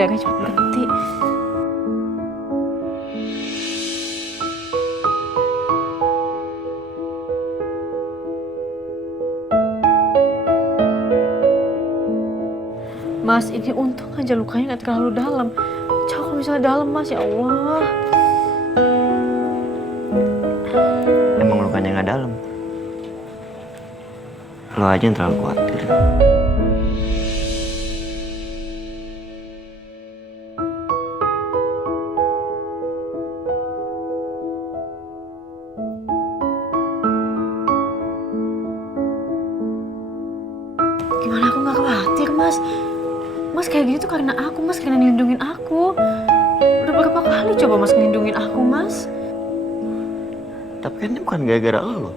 darah cepet berhenti. Mas, ini untung aja lukanya gak terlalu dalam. Coba kalau misalnya dalam, Mas, ya Allah. Emang lukanya gak dalam. Lo aja yang terlalu khawatir. Gimana aku gak khawatir, Mas? Mas kayak gini tuh karena aku, Mas, karena ngelindungin aku. Udah berapa kali coba Mas ngelindungin aku, Mas? Tapi kan ini bukan gara-gara lo.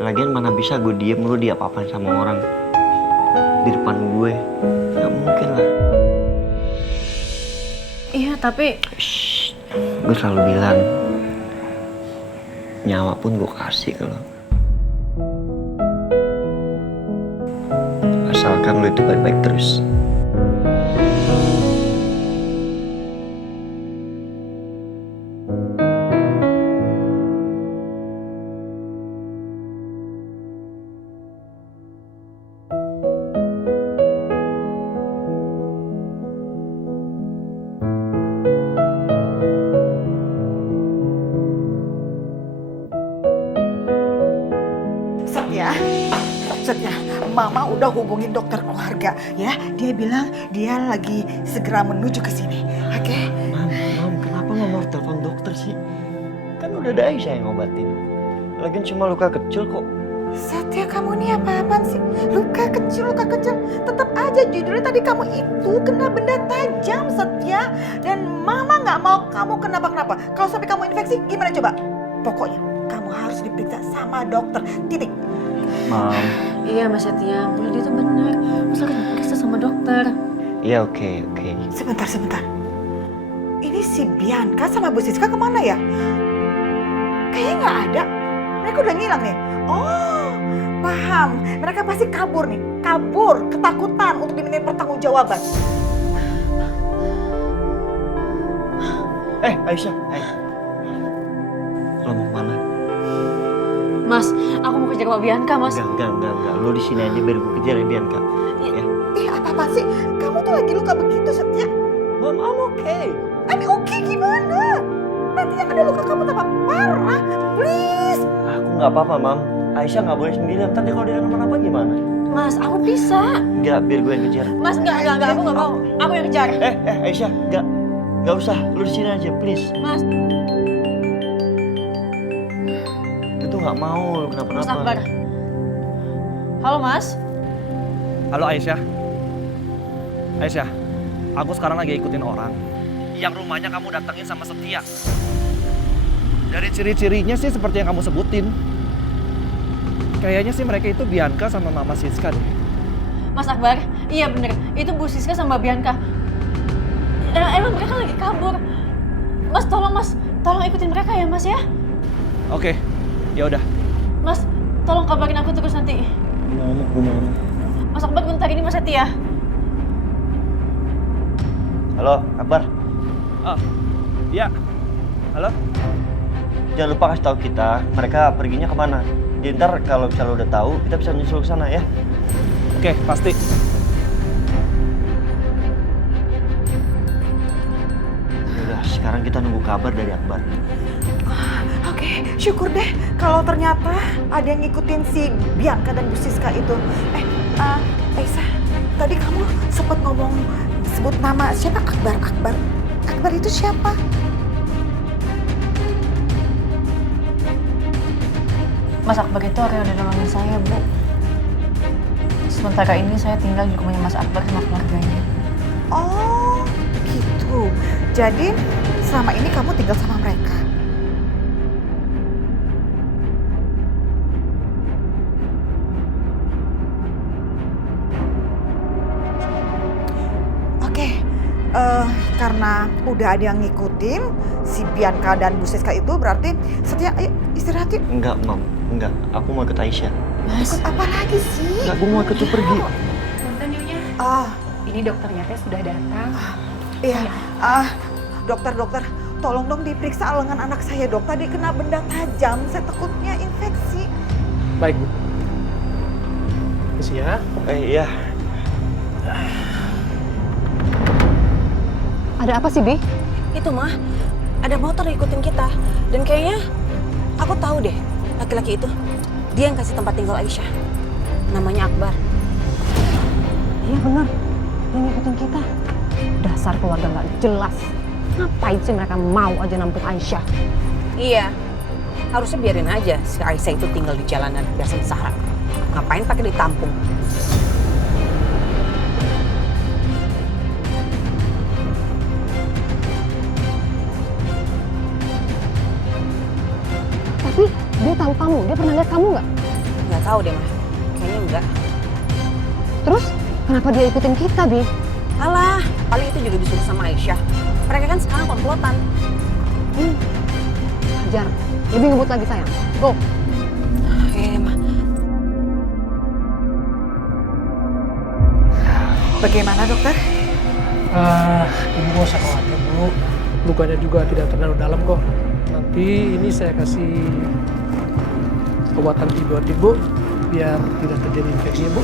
Lagian mana bisa gue diem lu diapa-apain sama orang di depan gue. Gak mungkin lah. Iya, tapi... Shh, gue selalu bilang nyawa pun gue kasih ke lo. Asalkan lo itu baik-baik terus. Setia, Mama udah hubungin dokter keluarga ya. Dia bilang dia lagi segera menuju ke sini. Oke? Mam, kenapa Mama harus telepon dokter sih? Kan udah ada Aisyah yang ngobatin. Lagian cuma luka kecil kok. Setia, kamu ini apa-apaan sih? Luka kecil. Tetap aja judulnya tadi kamu itu kena benda tajam, Setia. Dan Mama nggak mau kamu kenapa-kenapa. Kalau sampai kamu infeksi, gimana coba? Pokoknya kamu harus diperiksa sama dokter. Titik. Mam. Iya, Mas Setia. Boleh dia tuh bener. Mas harus diperiksa sama dokter. Iya, oke. Sebentar. Ini si Bianca sama Bu Siska kemana ya? Kayaknya nggak ada. Mereka udah ngilang nih. Oh, paham. Mereka pasti kabur nih. Kabur, ketakutan untuk dimintain pertanggungjawaban. Aisyah, lo mau kemana? Mas, aku mau kejar Mbak Bianca, Mas. Enggak. Lo di sini aja biar gue kejar ya Bianca. Ya. Apa sih? Kamu tuh lagi luka begitu, Setia. Mam, I'm okay. Oke, gimana? Nanti yang ada luka kamu tambah parah. Please. Aku nggak apa-apa, Mam. Aisyah nggak boleh sendirian. Tadi kalau dia kenapa-napa gimana? Mas, aku bisa. Enggak, biar gue yang kejar. Mas, enggak, aku nggak mau. Aku yang kejar. Aisyah, nggak usah. Lu di sini aja, please. Mas, Itu nggak mau, lu kenapa-napa. Mas Akbar. Halo, Mas. Halo Aisyah. Aisyah, aku sekarang lagi ikutin orang yang rumahnya kamu datengin sama Setia. Dari ciri-cirinya sih seperti yang kamu sebutin. Kayaknya sih mereka itu Bianca sama Mama Siska deh. Mas Akbar, iya bener. Itu Bu Siska sama Bianca. Emang mereka lagi kabur. Mas, tolong ikutin mereka ya, Mas ya. Oke, ya udah. Mas, tolong kabarin aku terus nanti. Gimana? Mas Akbar, bentar ini Mas Setia. Halo, Akbar. Oh, iya. Halo? Jangan lupa kasih tahu kita mereka perginya kemana. Jadi ntar kalau misalnya udah tahu, kita bisa nyusul ke sana ya. Oke, pasti. Udah, sekarang kita nunggu kabar dari Akbar. Oke, syukur deh kalau ternyata ada yang ngikutin si Bianca dan Bu Siska itu. Aisyah, tadi kamu sempat sebut nama siapa? Akbar itu siapa? Mas Akbar itu orang yang udah nolongin saya, Bu. Sementara ini saya tinggal di rumahnya Mas Akbar sama keluarganya. Oh, gitu. Jadi selama ini kamu tinggal sama mereka. Karena udah ada yang ngikutin si Bianca dan Bu Siska itu, berarti Setia, ayo istirahat yuk. Enggak, Mam. Enggak. Aku mau ikut Aisyah. Mas, Ikut apa lagi sih? Enggak, gue mau ikut lu pergi. Punten Nyonya. Ini dokternya teh sudah datang. Iya, dokter, tolong dong diperiksa lengan anak saya dok. Tadi kena benda tajam, saya takutnya infeksi. Baik, Bu. Misi ya. Iya. Ada apa sih, Bi? Itu mah, ada motor ngikutin kita. Dan kayaknya aku tahu deh laki-laki itu. Dia yang kasih tempat tinggal Aisyah. Namanya Akbar. Iya bener, dia ngikutin kita. Dasar keluarga nggak jelas. Ngapain sih mereka mau aja nampung Aisyah? Iya, harusnya biarin aja si Aisyah itu tinggal di jalanan biar sengsara. Ngapain pakai ditampung? Tapi dia tahu kamu, dia pernah lihat kamu nggak? Nggak tahu deh mah, kayaknya enggak. Terus kenapa dia ikutin kita, Bi? Alah, paling itu juga disuruh sama Aisyah. Mereka kan sekarang komplotan. Hajar, lebih ngebut lagi sayang. Go. Mah. Bagaimana dokter? Ibu gak usah khawatir, Bu. Lukanya juga tidak terlalu dalam kok. Nanti ini saya kasih obat antibiotik, Bu, biar tidak terjadi infeksi, Bu.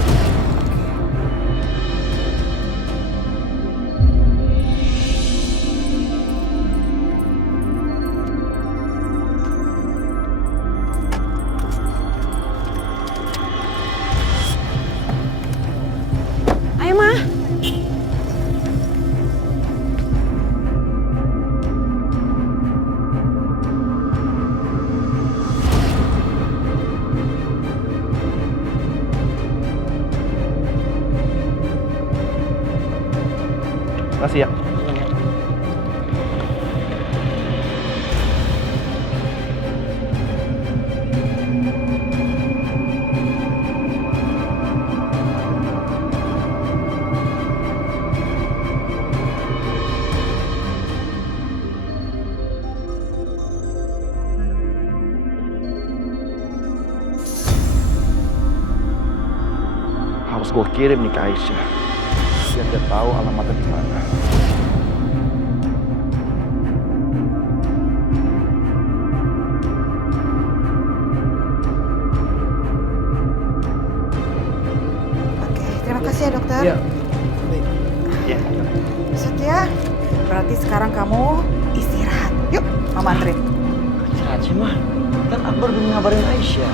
Ayo mah. Makasih ya. Harus gue kirim nih ke Aisyah biar dia tahu alamatnya di mana. Oke, terima kasih ya dokter. Iya. Baik. Iya. Setia, berarti sekarang kamu istirahat. Yuk, mama anterin. Istirahat sih, mah. Kan Akbar belum ngabarin Aisyah.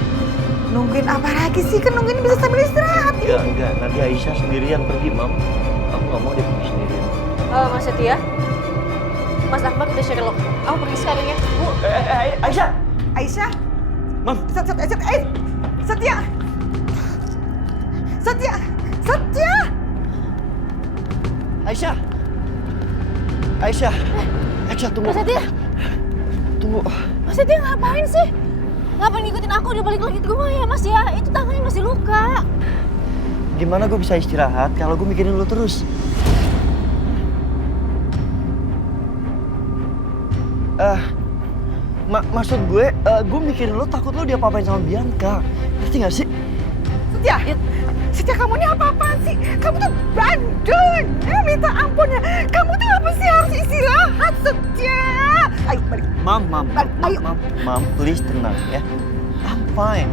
Nungguin apa lagi sih? Kan nungguin bisa sambil istirahat. Enggak. Nanti Aisyah sendirian pergi, Mam. Aku nggak mau dia pergi sendirian. Mas Setia, Mas Akbar udah Sherlock. Aku pergi sekarang ya, Bu. Aisyah! Aisyah. Mam. Setia. Setia. Aisyah! Aisyah, tunggu. Mas Setia, Tunggu. Mas Setia ngapain sih? Ngapain ngikutin aku? Udah balik lagi ke rumah ya, Mas ya? Itu tangannya masih luka. Gimana gue bisa istirahat kalau gue mikirin lu terus? Maksud gue mikirin lu takut lu diapa-apain sama Bianca. Ngerti gak sih? Setia kamu ini apa-apaan sih? Kamu tuh bandel. Ya minta ampun ya. Kamu tuh apa sih harus istirahat, Setia? Ayo balik. Mam, Ayo. Mam, please tenang ya. I'm fine.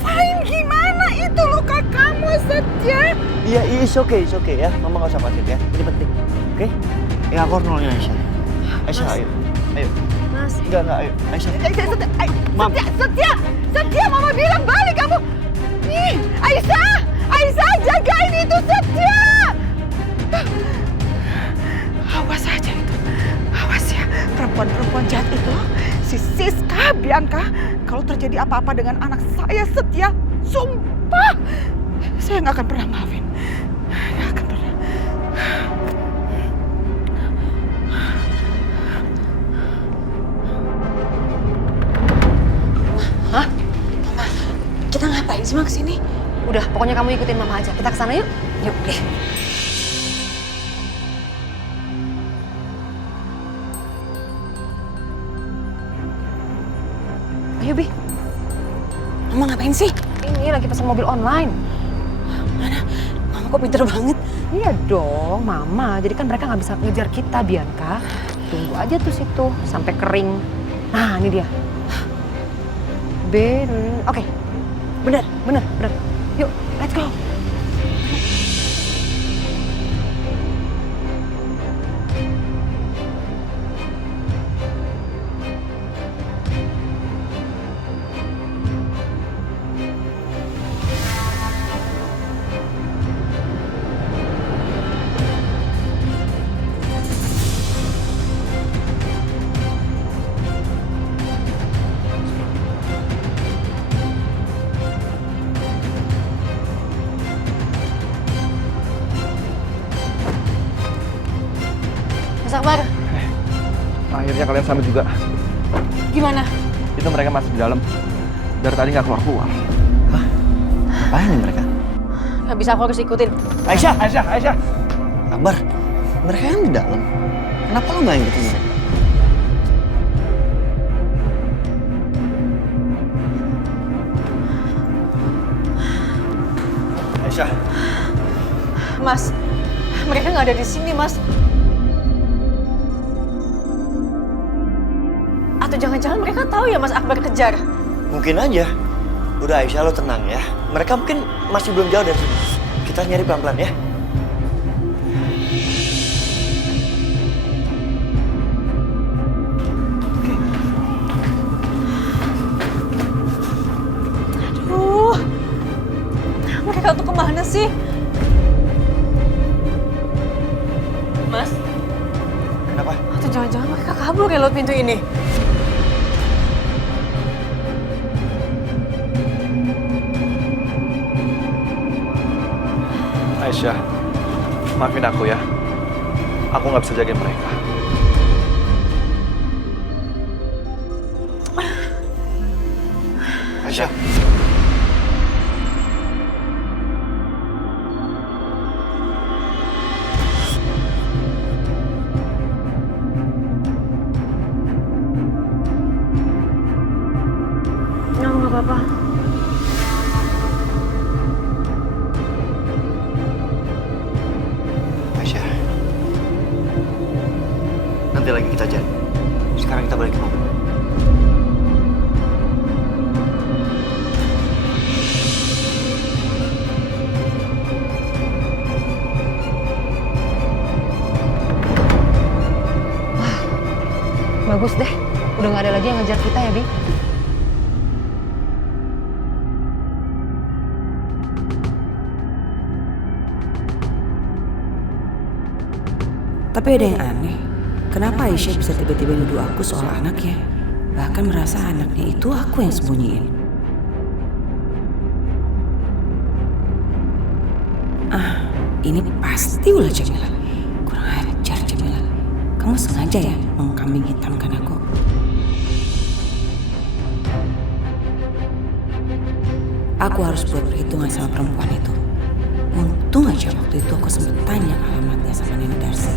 Fine gimana itu luka kamu, Setia? Iya, it's okay ya. Mama gak usah khawatir ya. Ini penting, oke? Ya, aku harus nolongin Aisyah. Aisyah, ayo. Mas. Enggak, ayo. Aisyah. Mam. Setia, Mama bilang balik kamu. Ih, Aisyah, jagain itu Setia. Awas aja itu. Awas ya, perempuan jahat itu. Si Siska, Bianca. Kalau terjadi apa-apa dengan anak saya Setia, sumpah. Saya nggak akan pernah maafin. Nggak akan pernah. Hah? Mama, kita ngapain sih Mak kesini? Udah, pokoknya kamu ikutin mama aja. Kita kesana yuk. Yuk deh. Ayo, Bi. Mama ngapain sih? Ini lagi pesan mobil online. Mana? Mama kok pinter banget. Iya dong, Mama. Jadi kan mereka nggak bisa ngejar kita, Bianca. Tunggu aja tuh situ sampai kering. Nah, ini dia. Oke. Bener. Yuk, let's go. Mas Akbar, Akhirnya kalian sampai juga. gimana? Itu mereka masih di dalam. Dari tadi nggak keluar. Ngapain nih mereka? Gak bisa, aku harus ikutin. Aisyah. Akbar, mereka kan di dalam. Kenapa lo nggak ngikutin mereka? Aisyah. Mas, mereka nggak ada di sini, Mas. Atau jangan-jangan mereka tahu ya Mas Akbar kejar? Mungkin aja. Udah Aisyah, lo tenang ya. Mereka mungkin masih belum jauh dari sini. Kita nyari pelan-pelan ya. Aduh, mereka tuh kemana sih? Mas, Kenapa? atau jangan-jangan mereka kabur ya lewat pintu ini? Aisyah, maafin aku ya. Aku nggak bisa jagain mereka. Aisyah. Nggak apa-apa. Aisyah. Nanti lagi kita cari. Sekarang kita balik ke mobil. Bagus deh. Udah nggak ada lagi yang ngejar kita ya, Bi? Tapi ada yang aneh. Kenapa Aisyah bisa tiba-tiba nuduh aku soal anaknya? Bahkan merasa anaknya itu aku yang sembunyiin. Ini pasti ulah Jamila. Kurang ajar Jamila. Kamu sengaja ya mengkambing hitamkan aku? Aku harus buat perhitungan sama perempuan itu. Untung aja waktu itu aku sempat tanya alamatnya sama Nenek Darcy.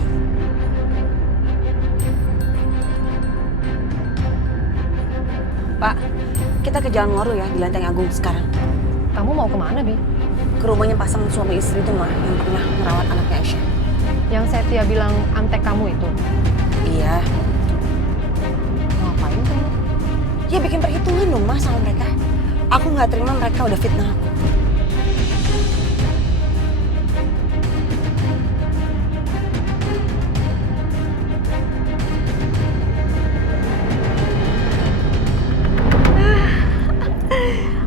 Pak, kita ke Jalan Waru ya, di Lenteng Agung sekarang. Kamu mau kemana, Bi? Ke rumahnya pasangan suami istri itu mah yang pernah merawat anaknya Aisyah. Yang Setia bilang antek kamu itu. Iya, Ngapain kamu? ya bikin perhitungan dong mas sama mereka. Aku nggak terima mereka udah fitnah aku.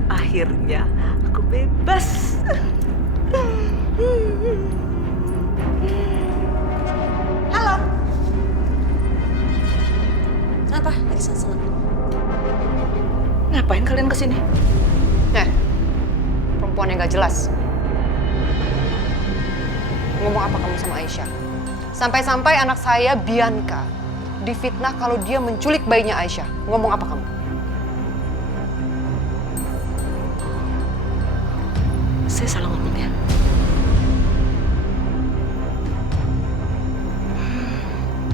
Akhirnya aku bebas. Halo. Kenapa? Lagi seneng-seneng. Ngapain kalian kesini? Perempuan yang gak jelas. Ngomong apa kamu sama Aisyah? Sampai-sampai anak saya, Bianca, difitnah kalau dia menculik bayinya Aisyah. Ngomong apa kamu? Saya salah ngomong ya.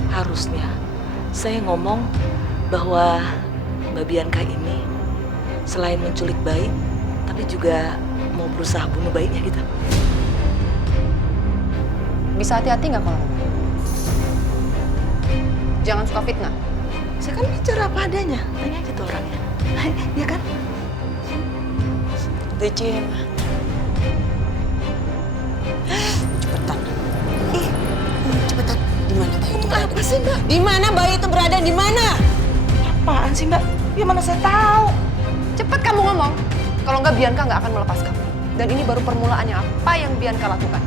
Harusnya saya ngomong bahwa Mbak Bianca ini selain menculik bayi, tapi juga mau berusaha bunuh bayinya gitu. Bisa hati-hati nggak kalau ngomong? Jangan suka fitnah. Saya kan bicara apa adanya. Tanya aja tuh orangnya. Iya kan? Lucu ya, Ma. Cepetan. Cepetan. Di mana bayi itu berada? Apa sih, Mbak? Di mana bayi itu berada? Di mana? Apaan sih, Mbak? Ya mana saya tahu. Cepet kamu ngomong. Kalau nggak Bianca nggak akan melepas kamu. Dan ini baru permulaannya apa yang Bianca lakukan.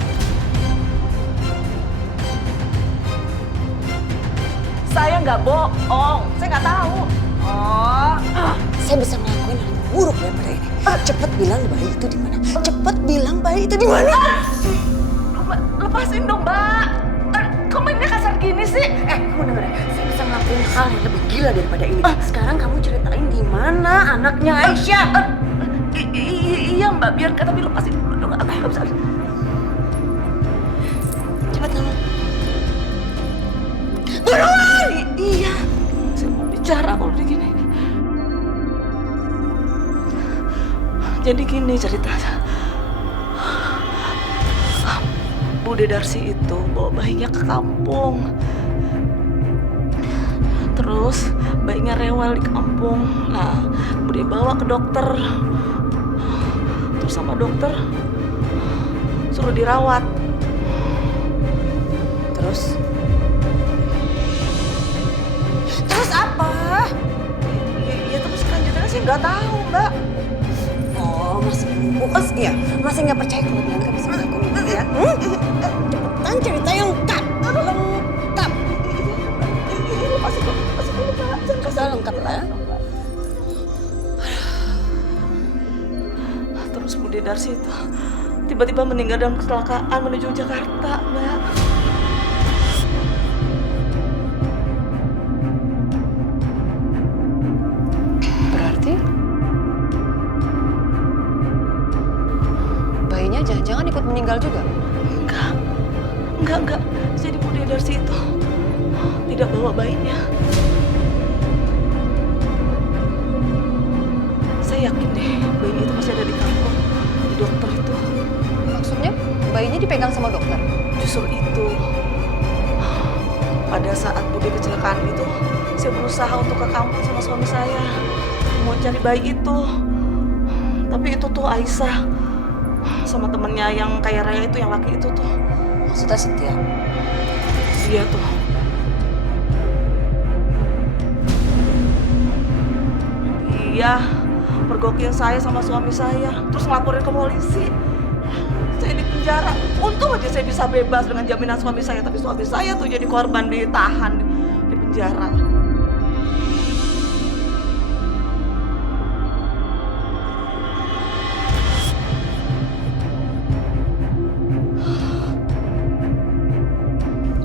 Saya nggak bohong. Saya nggak tahu. Oh. Saya bisa ngelakuin hal lebih buruk daripada ini. Cepet bilang bayi itu di mana? Cepet bilang bayi itu di mana? Lepasin dong, Mbak. Kok mainnya kasar gini sih? Kamu denger ya? Saya bisa ngelakuin hal yang lebih gila daripada ini. Sekarang kamu ceritain di mana anaknya Aisyah? Iya, Mbak. Biar kata tapi lepasin dulu dong. Aku nggak bisa. Cepet kamu. Iya. Saya mau bicara kalau begini. Jadi gini ceritanya. Bude Darsi itu bawa bayinya ke kampung. Terus bayinya rewel di kampung. Nah, Bude bawa ke dokter. Terus sama dokter suruh dirawat. Terus apa? Ya terus kelanjutannya sih nggak tahu, Mbak. Oh, masih puas ya? Masih nggak percaya kalau Bianca bisa ngelakuin itu ya? Cepetan cerita yang lengkap. Lengkap. Lepasin dulu, Mbak. Jangan Kita lengkap lah. Terus Bude Darsi itu tiba-tiba meninggal dalam kecelakaan menuju Jakarta, Mbak. Berarti bayinya jangan-jangan ikut meninggal juga? Enggak. Jadi Bude Darsi itu tidak bawa bayinya. Saya yakin deh, bayinya itu masih ada di kampung, di dokter itu. Maksudnya bayinya dipegang sama dokter? Justru itu. Pada saat Bude kecelakaan itu, saya berusaha untuk ke kampung sama suami saya. Mau cari bayi itu. Tapi itu tuh Aisyah. Sama temennya yang kaya raya itu, yang laki itu tuh. Maksudnya Setia? Dia tuh. Dia pergokin saya sama suami saya. Terus ngelaporin ke polisi. Saya di penjara. Untung aja saya bisa bebas dengan jaminan suami saya. Tapi suami saya tuh jadi korban, ditahan di penjara.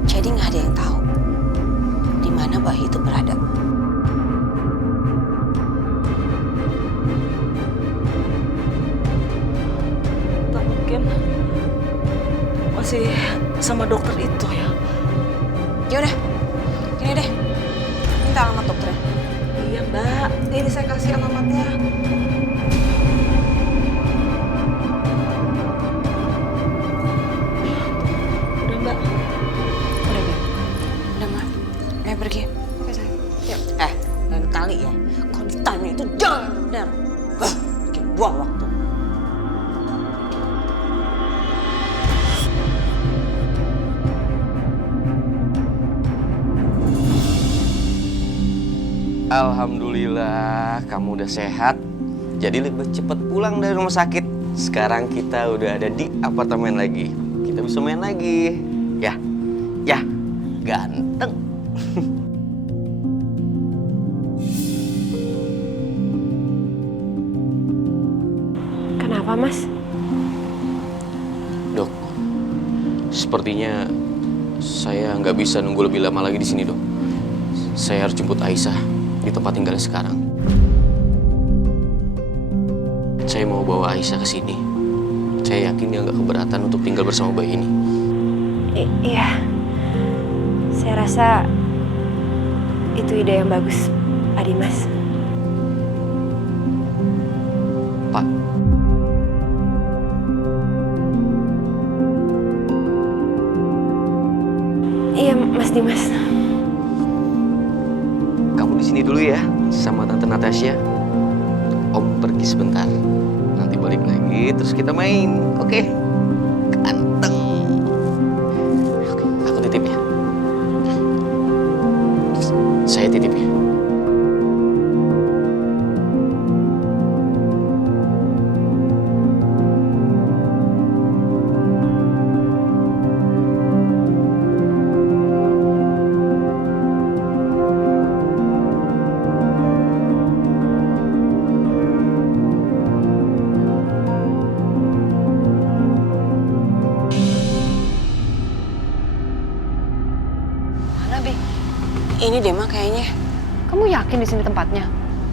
Jadi nggak ada yang tahu di mana bayi itu berada. Atau mungkin masih sama dokter itu ya. Yaudah, gini deh, minta alamat dokternya. Iya, Mbak. Ini saya kasih alamatnya. Udah, Mbak. Udah mah, ayo pergi. Oke sayang. Yuk. Lain kali ya, kalau ditanya itu jangan benar. Bikin buang waktu. Alhamdulillah kamu udah sehat. Jadi lebih cepat pulang dari rumah sakit. Sekarang kita udah ada di apartemen lagi. Kita bisa main lagi. Ya, ganteng. Kenapa, Mas? Dok, sepertinya saya nggak bisa nunggu lebih lama lagi di sini, Dok. Saya harus jemput Aisyah di tempat tinggalnya sekarang. Saya mau bawa Aisyah ke sini. Saya yakin dia nggak keberatan untuk tinggal bersama bayi ini. Iya. Saya rasa itu ide yang bagus, Pak Dimas. Pak, Mas. Kamu di sini dulu ya, sama Tante Natasha. Om pergi sebentar. Nanti balik lagi, terus kita main. Oke? Ganteng. Oke, aku titip ya. Saya titip ya. Mana, Bi? Ini deh, mah kayaknya. Kamu yakin di sini tempatnya?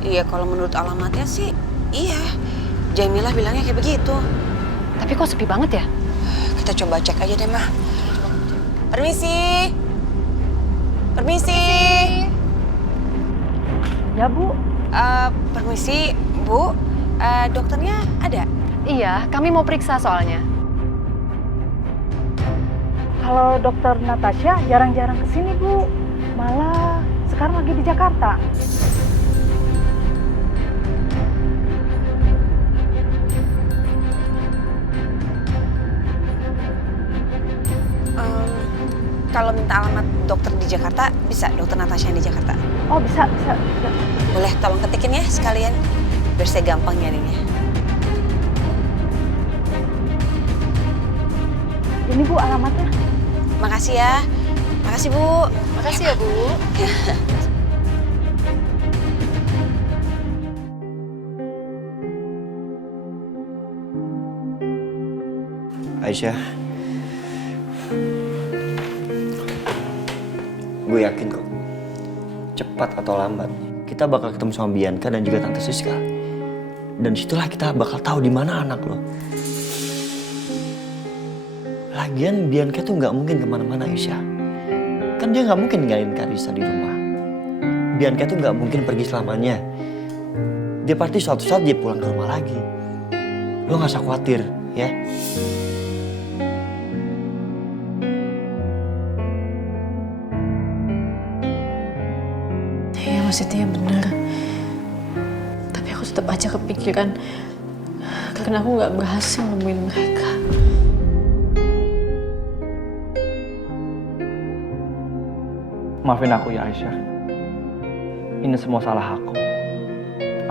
Iya, kalau menurut alamatnya sih, iya. Jamilah bilangnya kayak begitu. Tapi kok sepi banget ya? Kita coba cek aja deh, Mah. Permisi. Permisi. Ya, Bu. Permisi, Bu. Dokternya ada? Iya, kami mau periksa soalnya. Kalau dokter Natasha jarang-jarang kesini, Bu. Malah sekarang lagi di Jakarta. Kalau minta alamat dokter di Jakarta, bisa dokter Natasha yang di Jakarta. Oh, bisa. Boleh tolong ketikin ya sekalian, biar saya gampang nyarinya. Ini, Bu, alamatnya. Makasih ya. Makasih, Bu. Makasih ya, Bu. Aisyah, gue yakin kok, cepat atau lambat, kita bakal ketemu sama Bianca dan juga Tante Siska. Dan situlah kita bakal tahu di mana anak lo. Lagian Bianca tuh nggak mungkin kemana-mana, Aisyah. Kan dia nggak mungkin ninggalin Karissa di rumah. Bianca tuh nggak mungkin pergi selamanya. Dia pasti suatu saat dia pulang ke rumah lagi. Lo nggak usah khawatir, ya. Iya, maksudnya bener. Tapi aku tetap aja kepikiran karena aku nggak berhasil nemuin mereka. Maafin aku ya Aisyah. Ini semua salah aku.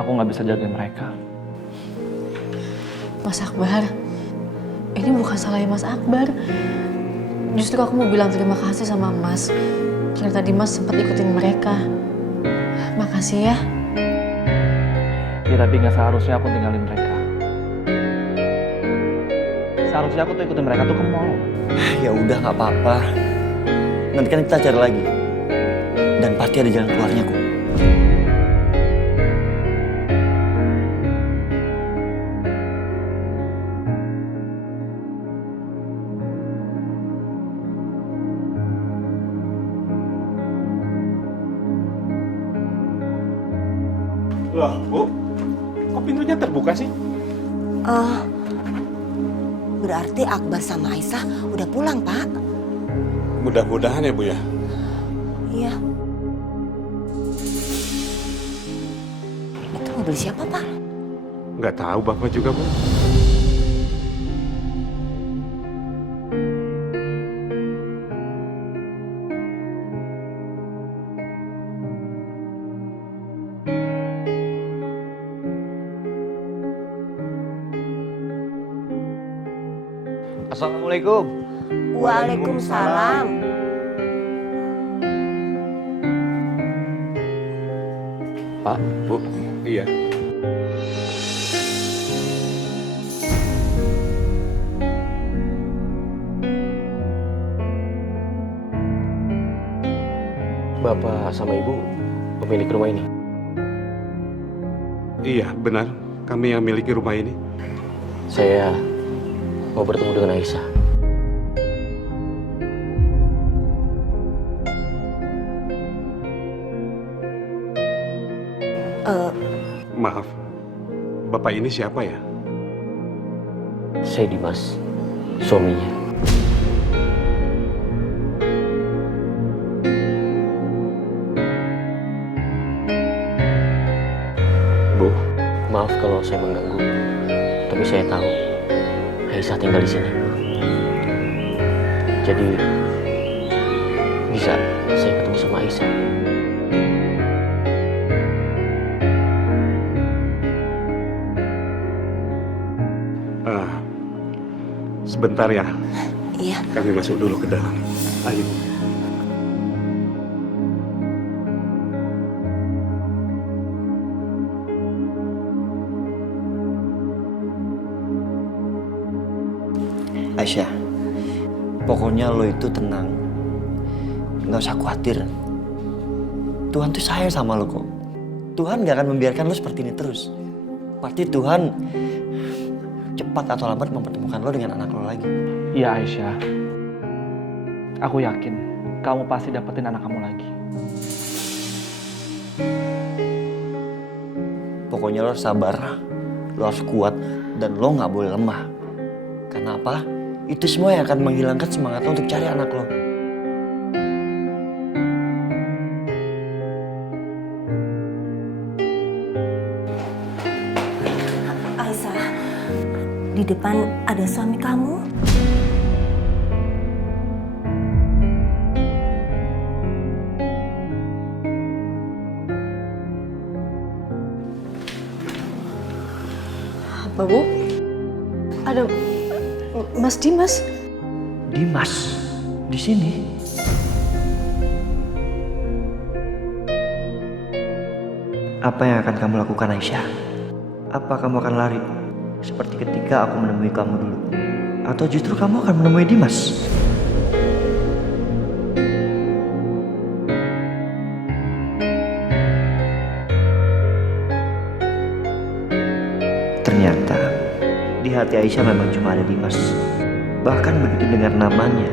Aku nggak bisa jagain mereka. Mas Akbar, ini bukan salahnya Mas Akbar. Justru aku mau bilang terima kasih sama Mas. Karena tadi Mas sempat ikutin mereka. Makasih ya. Ya tapi nggak seharusnya aku tinggalin mereka. Seharusnya aku tuh ikutin mereka tuh ke mall. Ya udah nggak apa-apa. Nanti kan kita cari lagi. Dan pasti ada jalan keluarnya kok. Loh, Bu, kok pintunya terbuka sih? Berarti Akbar sama Aisyah udah pulang, Pak. Mudah-mudahan ya, Bu ya. Iya. Itu mobil siapa, Pak? Nggak tahu Bapak juga, Bu. Assalamualaikum. Waalaikumsalam. Pak, Bu. Iya. Bapak sama Ibu pemilik rumah ini. Iya, benar. Kami yang miliki rumah ini. Saya mau bertemu dengan Aisyah. Maaf, Bapak ini siapa ya? Saya Dimas, suaminya. Maaf kalau saya mengganggu, tapi saya tahu Aisyah tinggal di sini. Jadi bisa saya ketemu sama Aisyah? Sebentar ya. Iya. Kami masuk dulu ke dalam. Ayo. Aisyah, pokoknya lo itu tenang. Nggak usah khawatir. Tuhan tuh sayang sama lo kok. Tuhan gak akan membiarkan lo seperti ini terus. Pasti Tuhan cepat atau lambat mempertemukan lo dengan anak lo lagi. Iya Aisyah, aku yakin kamu pasti dapetin anak kamu lagi. Pokoknya lo harus sabar, lo harus kuat, dan lo gak boleh lemah. Karena apa? Itu semua yang akan menghilangkan semangat lo untuk cari anak lo. Aisyah, di depan ada suami kamu. Apa, Bu? Ada Mas Dimas. Dimas? Di sini? Apa yang akan kamu lakukan, Aisyah? Apa kamu akan lari seperti ketika aku menemui kamu dulu? Atau justru kamu akan menemui Dimas? Ternyata di hati Aisyah memang cuma ada Dimas. Bahkan begitu dengar namanya,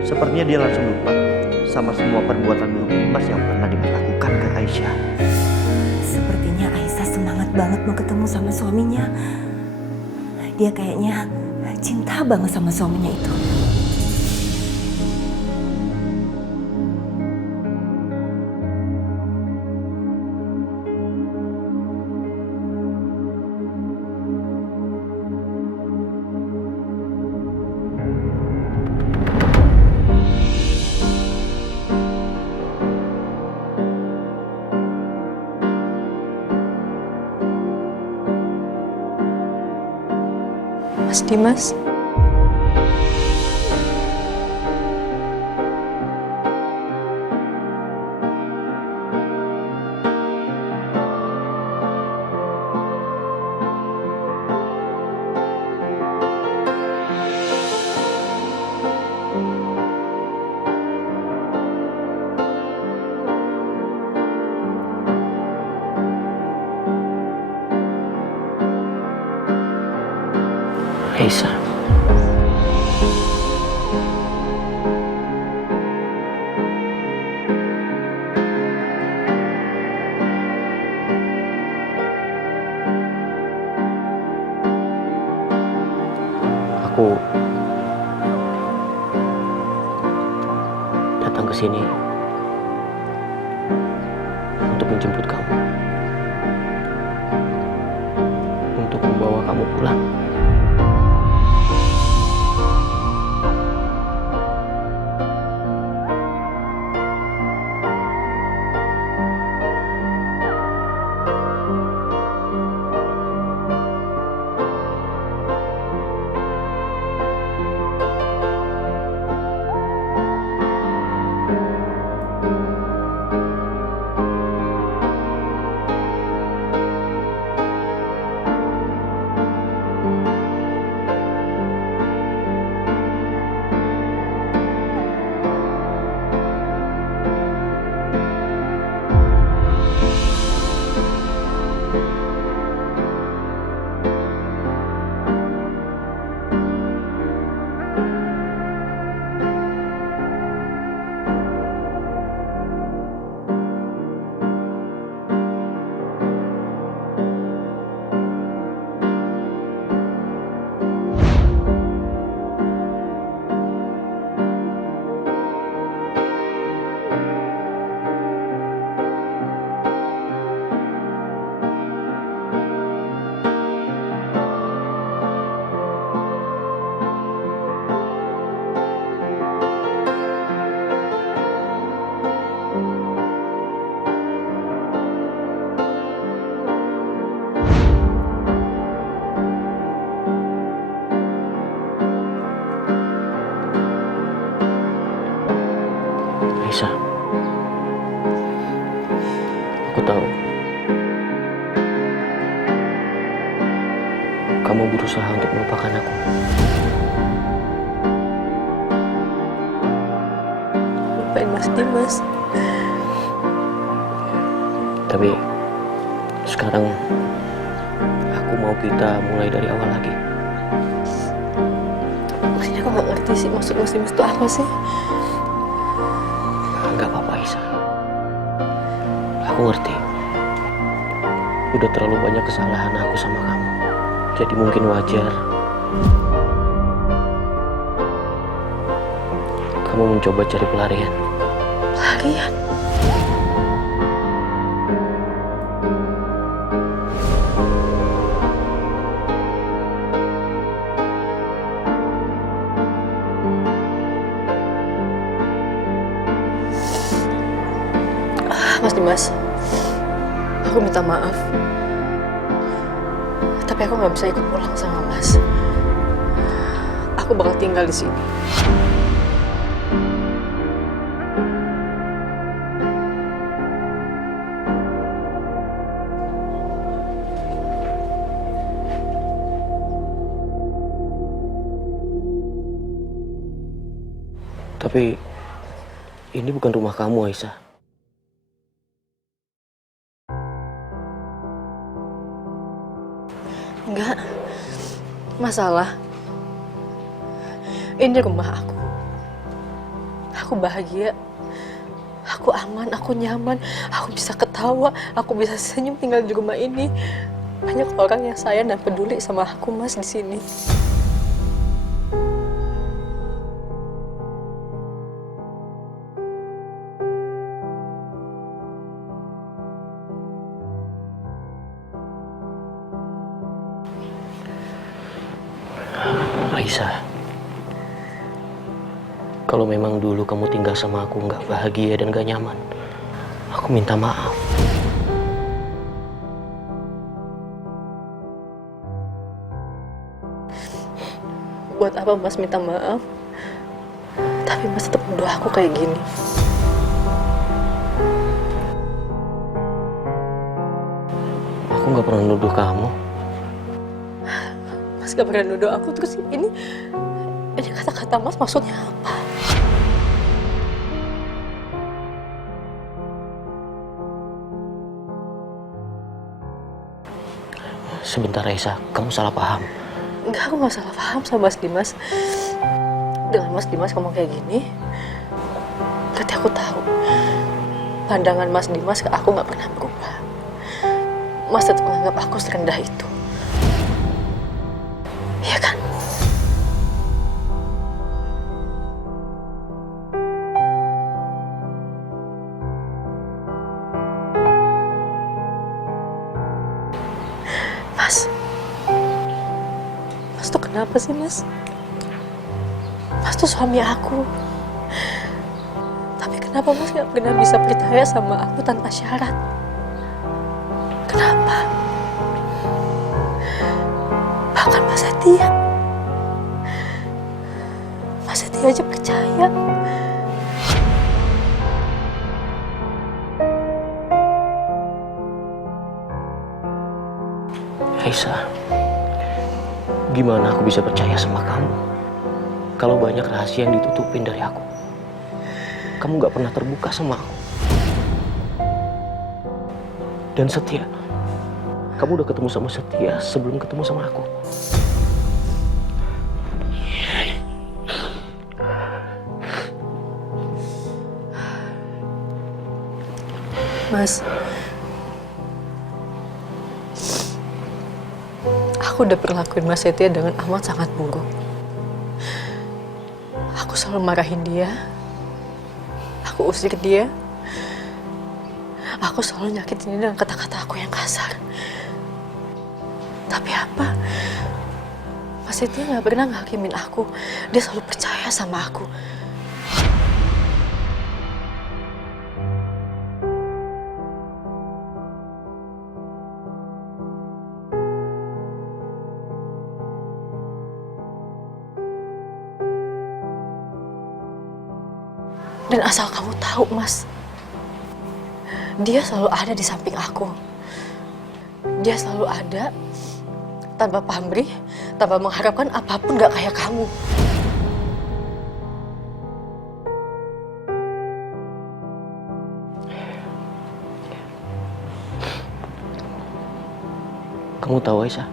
sepertinya dia langsung lupa sama semua perbuatan buruk Dimas yang pernah Dimas lakukan ke Aisyah. Sepertinya Aisyah semangat banget mau ketemu sama suaminya. Dia kayaknya cinta banget sama suaminya itu. Mas Dimas. Aisyah. Aku datang ke sini untuk menjemput kamu. Untuk membawa kamu pulang. kamu berusaha untuk melupakan aku. Lupain Mas Dimas. Tapi sekarang aku mau kita mulai dari awal lagi. Maksudnya aku nggak ngerti sih maksud Mas Dimas itu apa sih? Gak apa-apa Aisyah. Aku ngerti. Udah terlalu banyak kesalahan aku sama kamu. Jadi mungkin wajar kamu mencoba cari pelarian. Pelarian? Mas Dimas, aku minta maaf. Tapi aku nggak bisa ikut pulang sama Mas. Aku bakal tinggal di sini. Tapi ini bukan rumah kamu, Aisyah. Enggak, masalah. Ini rumah aku. Aku bahagia. Aku aman, aku nyaman. Aku bisa ketawa, aku bisa senyum tinggal di rumah ini. Banyak orang yang sayang dan peduli sama aku, Mas, di sini. Aisyah, kalau memang dulu kamu tinggal sama aku nggak bahagia dan gak nyaman, aku minta maaf. Buat apa Mas minta maaf? Tapi Mas tetap nuduh aku kayak gini. Aku nggak pernah nuduh kamu. Mas gak pernah nuduh aku, terus ini kata-kata Mas maksudnya apa? Sebentar Aisyah, kamu salah paham. Enggak, aku gak salah paham sama Mas Dimas. Dengan Mas Dimas ngomong kayak gini, berarti aku tahu pandangan Mas Dimas ke aku gak pernah berubah. Mas tetap menganggap aku serendah itu. Iya kan? Mas tuh kenapa sih, Mas? Mas tuh suami aku. Tapi kenapa Mas gak pernah bisa percaya sama aku tanpa syarat? Kenapa? Bahkan Mas Setia. Mas Setia aja percaya. Aisyah, gimana aku bisa percaya sama kamu kalau banyak rahasia yang ditutupin dari aku? Kamu gak pernah terbuka sama aku. Dan Setia, kamu udah ketemu sama Setia sebelum ketemu sama aku. Mas, aku udah perlakuin Mas Setia dengan amat sangat buruk. Aku selalu marahin dia. Aku usir dia. Aku selalu nyakitin dia dengan kata-kata aku yang kasar. Tapi apa? Mas Setia gak pernah ngakimin aku. Dia selalu percaya sama aku. Dan asal kamu tahu, Mas, dia selalu ada di samping aku. Dia selalu ada tanpa pamrih, tanpa mengharapkan apapun gak kayak kamu. Kamu tahu Aisyah,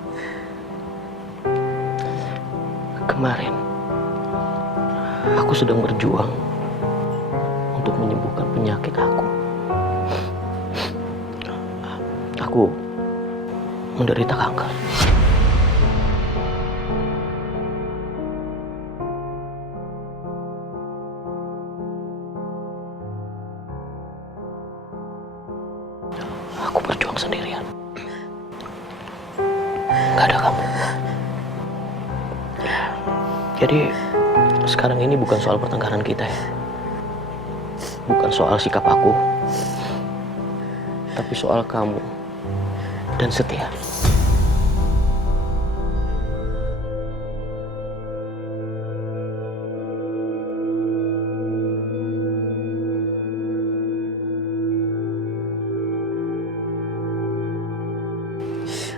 kemarin aku sedang berjuang untuk menyembuhkan penyakit aku. Aku menderita kanker. Aku berjuang sendirian. Gak ada kamu. Jadi sekarang ini bukan soal pertengkaran kita ya. Bukan soal sikap aku. Tapi soal kamu dan Setia.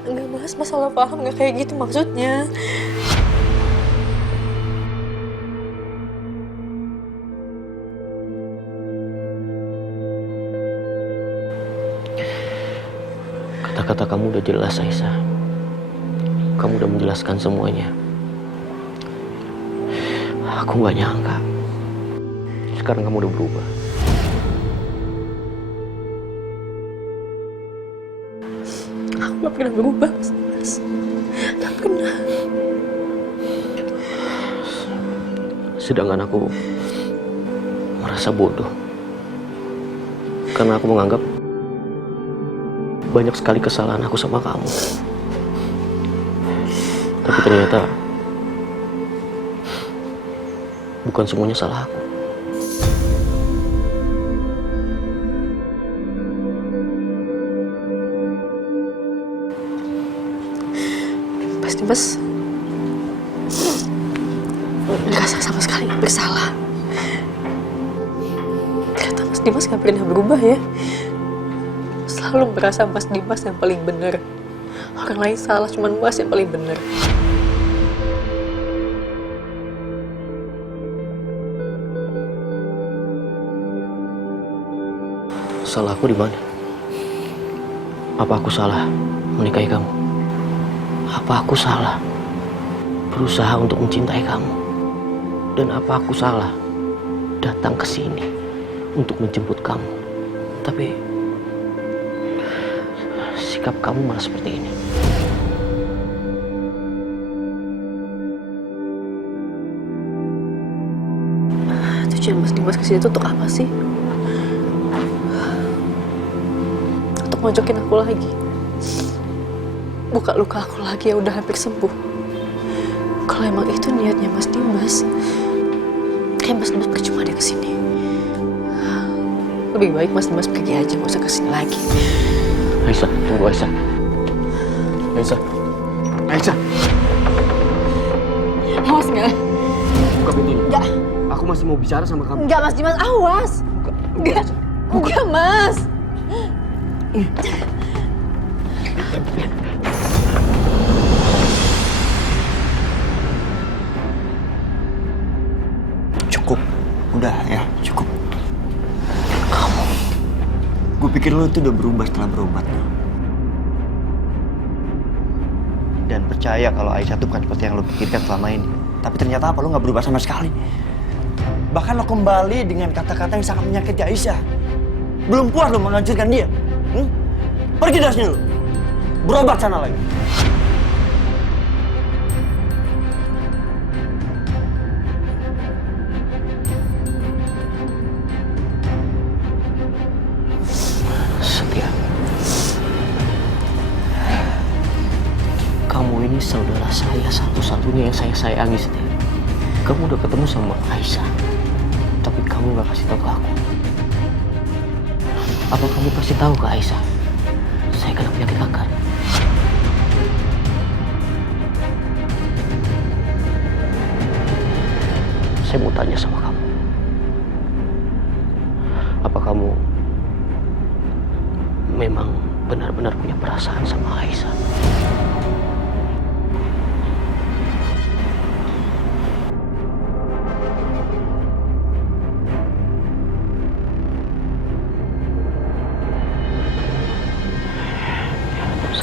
Enggak Mas, masalah paham gak kayak gitu maksudnya. Kata-kata kamu udah jelas, Aisyah. Kamu udah menjelaskan semuanya. Aku gak nyangka. Sekarang kamu udah berubah. Aku gak pernah berubah, Mas. Gak pernah. Sedangkan aku merasa bodoh. Karena aku menganggap banyak sekali kesalahan aku sama kamu. Tapi ternyata bukan semuanya salah aku. Pasti Mas ngerasa sama sekali gak bersalah. Ternyata Mas Dimas gak pernah berubah ya. Selalu merasa Mas Dimas yang paling benar. Orang lain salah, cuman Mas yang paling benar. Salah aku di mana? Apa aku salah menikahi kamu? Apa aku salah berusaha untuk mencintai kamu? Dan apa aku salah datang ke sini untuk menjemput kamu? Tapi sikap kamu malah seperti ini. Tujuan Mas Dimas kesini tuh untuk apa sih? Untuk mojokin aku lagi, buka luka aku lagi yang udah hampir sembuh. Kalau emang itu niatnya Mas Dimas, kayak Mas Dimas percuma dia kesini. Lebih baik Mas Dimas pergi aja, gak usah kesini lagi. Aisyah, tunggu Aisyah. Aisyah. Aisyah. Awas nggak? Buka pintunya. Nggak. Aku masih mau bicara sama kamu. Nggak Mas Dimas, awas. Nggak. Nggak Mas. Cukup. Udah ya, cukup. Kamu. Gue pikir lo tuh udah berubah setelah berobat. Dan percaya kalau Aisyah tuh bukan seperti yang lo pikirkan selama ini. Tapi ternyata apa? Lo gak berubah sama sekali. Bahkan lo kembali dengan kata-kata yang sangat menyakiti Aisyah. Belum puas lo menghancurkan dia. Pergi dari sini lo. Berobat sana lagi. Setia. Kamu ini saudara saya satu-satunya yang saya sayangi, Setia. Kamu udah ketemu sama Aisyah, tapi kamu gak kasih tahu ke aku. Apa kamu kasih tahu ke Aisyah saya kena penyakit kanker? Saya mau tanya sama kamu. Apa kamu memang benar-benar punya perasaan sama Aisyah?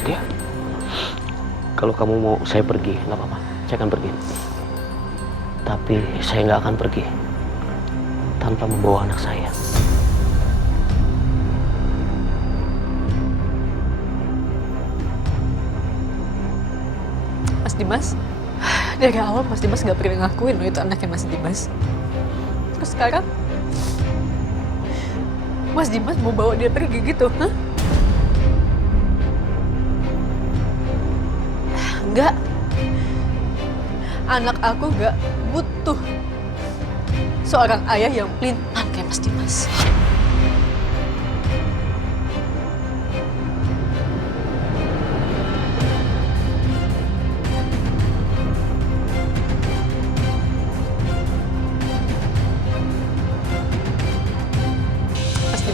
Nadia, kalau kamu mau saya pergi, nggak apa-apa. Saya akan pergi. Tapi saya nggak akan pergi tanpa membawa anak saya. Mas Dimas, dari awal Mas Dimas gak pernah ngakuin loh itu anaknya Mas Dimas. Terus sekarang Mas Dimas mau bawa dia pergi gitu, hah? Enggak. Anak aku gak butuh seorang ayah yang pelintang kayak Mas Dimas.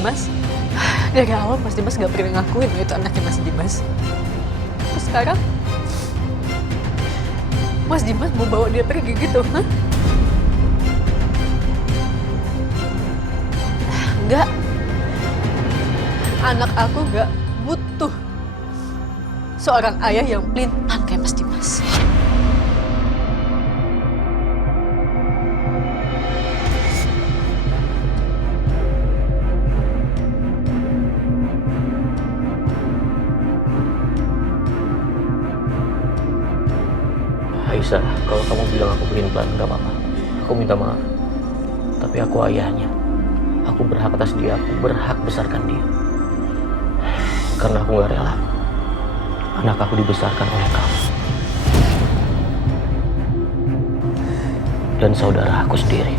Mas, dari awal Mas Dimas gak pernah ngakuin loh itu anaknya Mas Dimas. Terus sekarang Mas Dimas mau bawa dia pergi gitu, hah? Enggak. Anak aku gak butuh seorang ayah yang pelintang kayak Mas Dimas. Aisyah, kalau kamu bilang aku pelin-pelan, nggak apa-apa. Aku minta maaf. Tapi aku ayahnya. Aku berhak atas dia, aku berhak besarkan dia. Karena aku nggak rela anak aku dibesarkan oleh kamu. Dan saudara aku sendiri.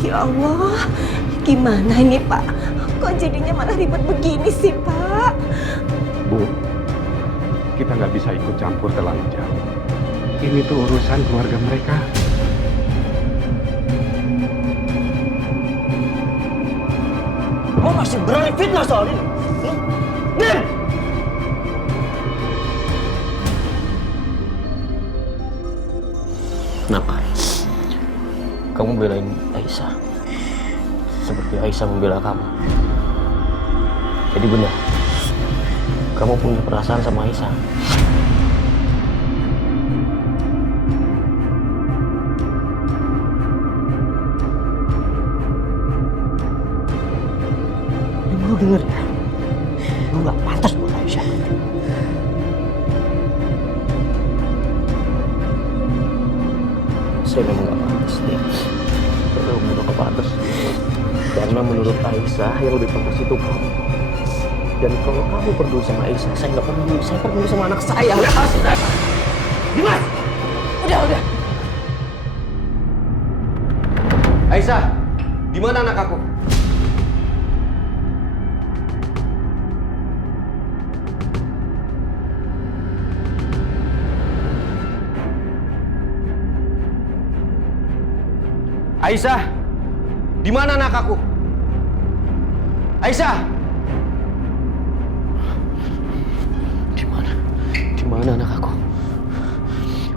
Ya Allah, gimana ini Pak? Kok jadinya malah ribet begini sih Pak? Bu, kita nggak bisa ikut campur terlalu jauh. Ini tuh urusan keluarga mereka. Kau masih berani fitnah soal ini? Dim! Kenapa? Kamu belain Aisyah seperti Aisyah membela kamu. Jadi benar, kamu punya perasaan sama Aisyah. Lu denger ya? Lu gak pantas buat Aisyah. Saya memang gak pantas nih. Saya memang gak pantas. Karena menurut Aisyah yang lebih pantas itu kamu. Dan kalau kamu peduli sama Aisyah, saya nggak peduli. Saya peduli sama anak saya. Dimas! Udah. Aisyah, di mana anak aku? Aisyah, di mana anak aku? Aisyah! Di mana anak aku?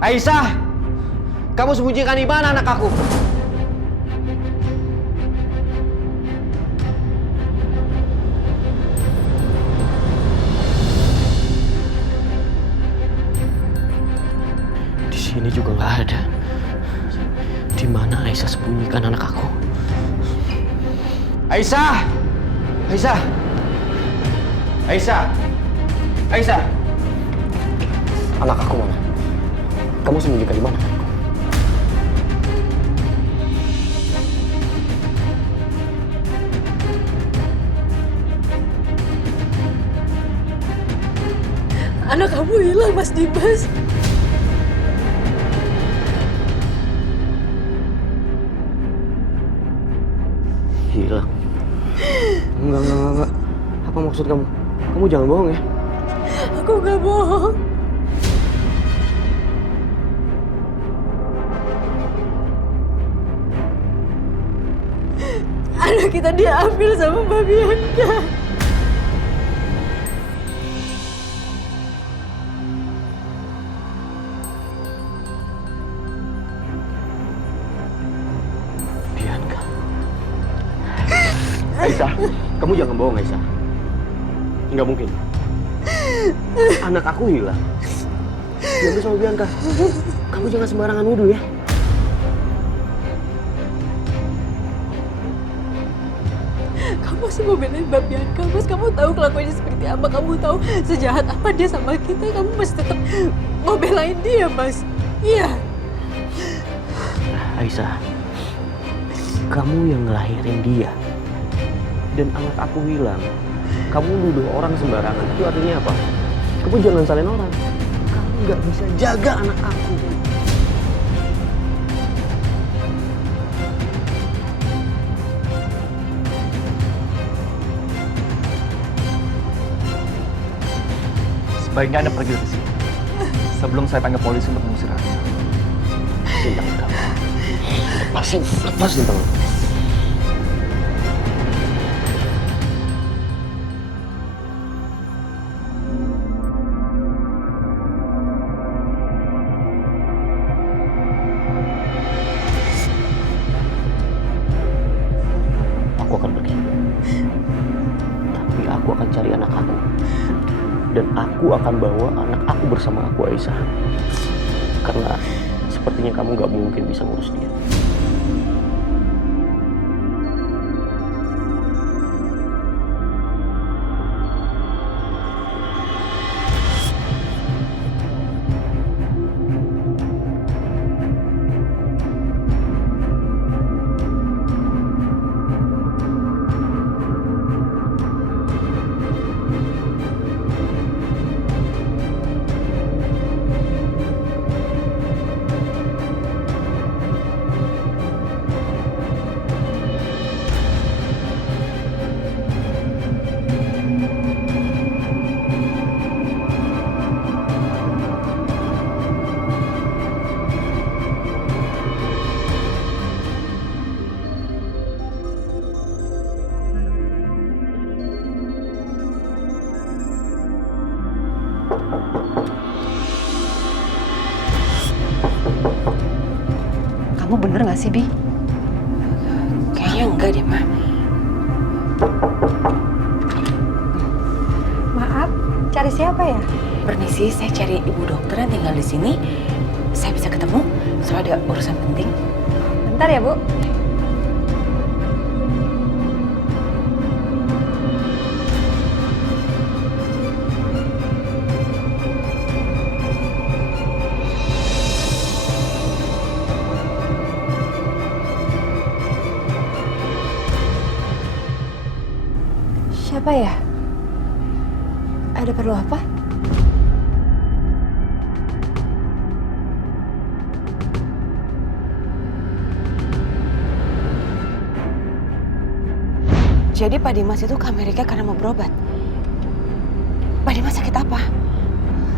Aisyah! Kamu sembunyikan di mana anak aku? Di sini juga nggak ada. Di mana Aisyah sembunyikan anak aku? Aisyah! Aisyah! Aisyah! Aisyah! Anak aku mana? Kamu sembunyikan di mana? Anak kamu hilang, Mas Dimas. Hilang? Enggak. Apa maksud kamu? Kamu jangan bohong ya. Aku nggak bohong. Anak kita diambil sama Mbak Bianca. Aisyah, kamu jangan bohong Aisyah. Nggak mungkin. Anak aku hilang. Diambil sama Bianca. Kamu jangan sembarangan nuduh ya. Kamu masih mau belain Mbak Bianca, Mas. Kamu tahu kelakuannya seperti apa. Kamu tahu sejahat apa dia sama kita. Kamu masih tetap mau belain dia, Mas. Iya. Aisyah, kamu yang ngelahirin dia. Dan anak aku hilang. Kamu nuduh orang sembarangan. Itu artinya apa? Kamu jangan salahin orang. Kamu nggak bisa jaga anak aku. Sebaiknya Anda pergi dari sini sebelum saya panggil polisi untuk mengusir Anda. Jangan kamu. Lepasin tangan. Aku akan pergi. Tapi aku akan cari anak aku. Dan aku akan bawa anak aku bersama aku, Aisyah. Karena sepertinya kamu gak mungkin bisa ngurus dia. Kamu bener gak sih, Bi? Kayaknya enggak deh, Ma. Maaf, cari siapa ya? Permisi, saya cari ibu dokter yang tinggal di sini. Saya bisa ketemu? Soalnya ada urusan penting. Bentar ya, Bu. Siapa ya? Ada perlu apa? Jadi Pak Dimas itu ke Amerika karena mau berobat. Pak Dimas sakit apa?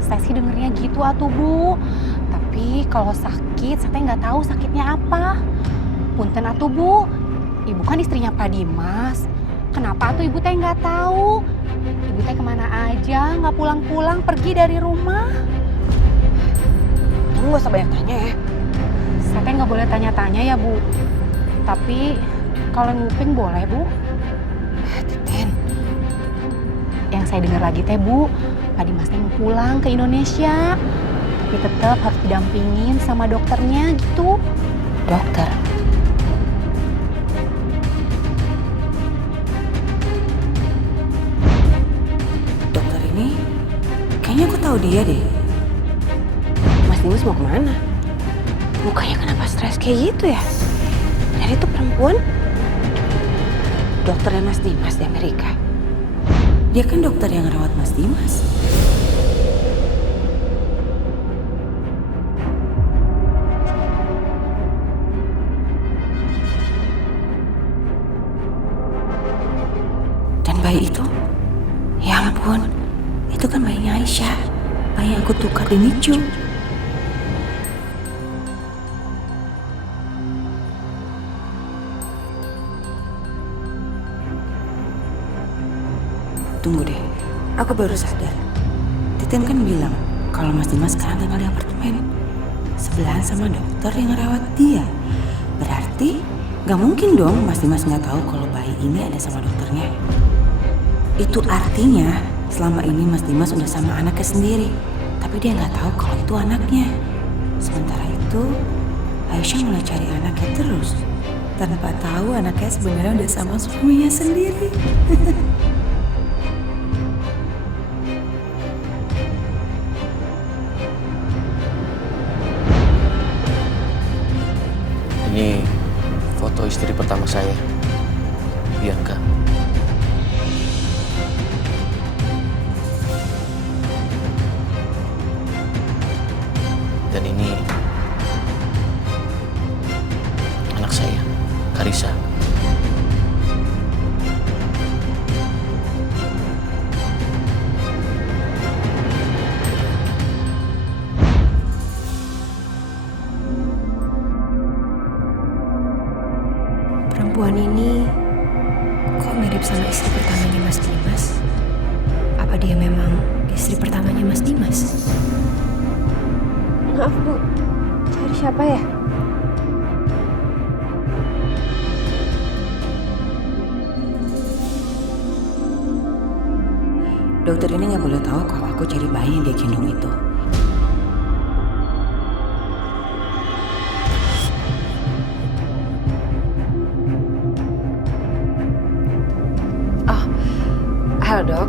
Saya sih dengernya gitu atuh Bu. Tapi kalau sakit, saya nggak tahu sakitnya apa. Punten atuh Bu, Ibu kan istrinya Pak Dimas. Kenapa tuh Ibu teh nggak tahu? Ibu teh kemana aja, nggak pulang-pulang, pergi dari rumah. Kamu gak usah banyak tanya ya. Saya teh nggak boleh tanya-tanya ya Bu. Tapi kalau nguping boleh Bu. Titen. Yang saya dengar lagi teh Bu, Pak Dimas teh mau pulang ke Indonesia. Tapi tetap harus didampingin sama dokternya gitu. Dokter? Kayaknya aku tahu dia deh. Mas Dimas mau kemana? Mukanya kenapa stres kayak gitu ya? Dan itu perempuan dokternya Mas Dimas di Amerika. Dia kan dokter yang ngerawat Mas Dimas. Dan bayi itu, ya ampun. Itu kan bayinya Aisyah, bayi yang aku tukar di Micu. Tunggu deh, aku baru sadar. Titin kan bilang kalau Mas Dimas sekarang tinggal di apartemen sebelahan sama dokter yang ngerawat dia. Berarti Gak mungkin dong Mas Dimas nggak tahu kalau bayi ini ada sama dokternya. Itu artinya selama ini Mas Dimas udah sama anaknya sendiri. Tapi dia nggak tahu kalau itu anaknya. Sementara itu Aisyah mulai cari anaknya terus. Tanpa tahu anaknya sebenarnya udah sama suaminya sendiri. Ini foto istri pertama saya, Bianca. Dan ini anak saya, Karissa. Perempuan ini kok mirip sama istri pertamanya Mas Dimas? Apa dia memang istri pertamanya Mas Dimas? Maaf Bu, cari siapa ya? Dokter ini nggak boleh tahu kalau aku cari bayi yang dia gendong itu. Oh, halo dok.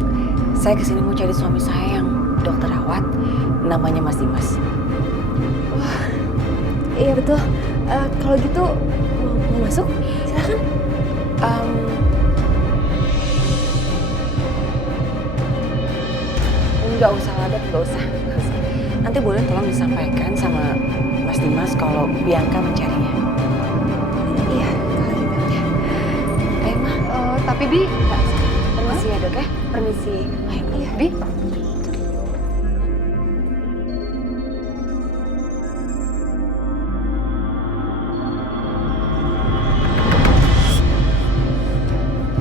Saya kesini mau cari suami saya yang dokter rawat. Namanya Mas Dimas. Wah, iya betul. Kalau gitu mau masuk? Silakan. Nggak usah lah dok, nggak usah. Nanti boleh tolong disampaikan sama Mas Dimas kalau Bianca mencarinya. Iya, kalau gitu ya. Ayo Ma. Tapi Bi, Permisi ya dok ya. Permisi. Ayo iya Bi.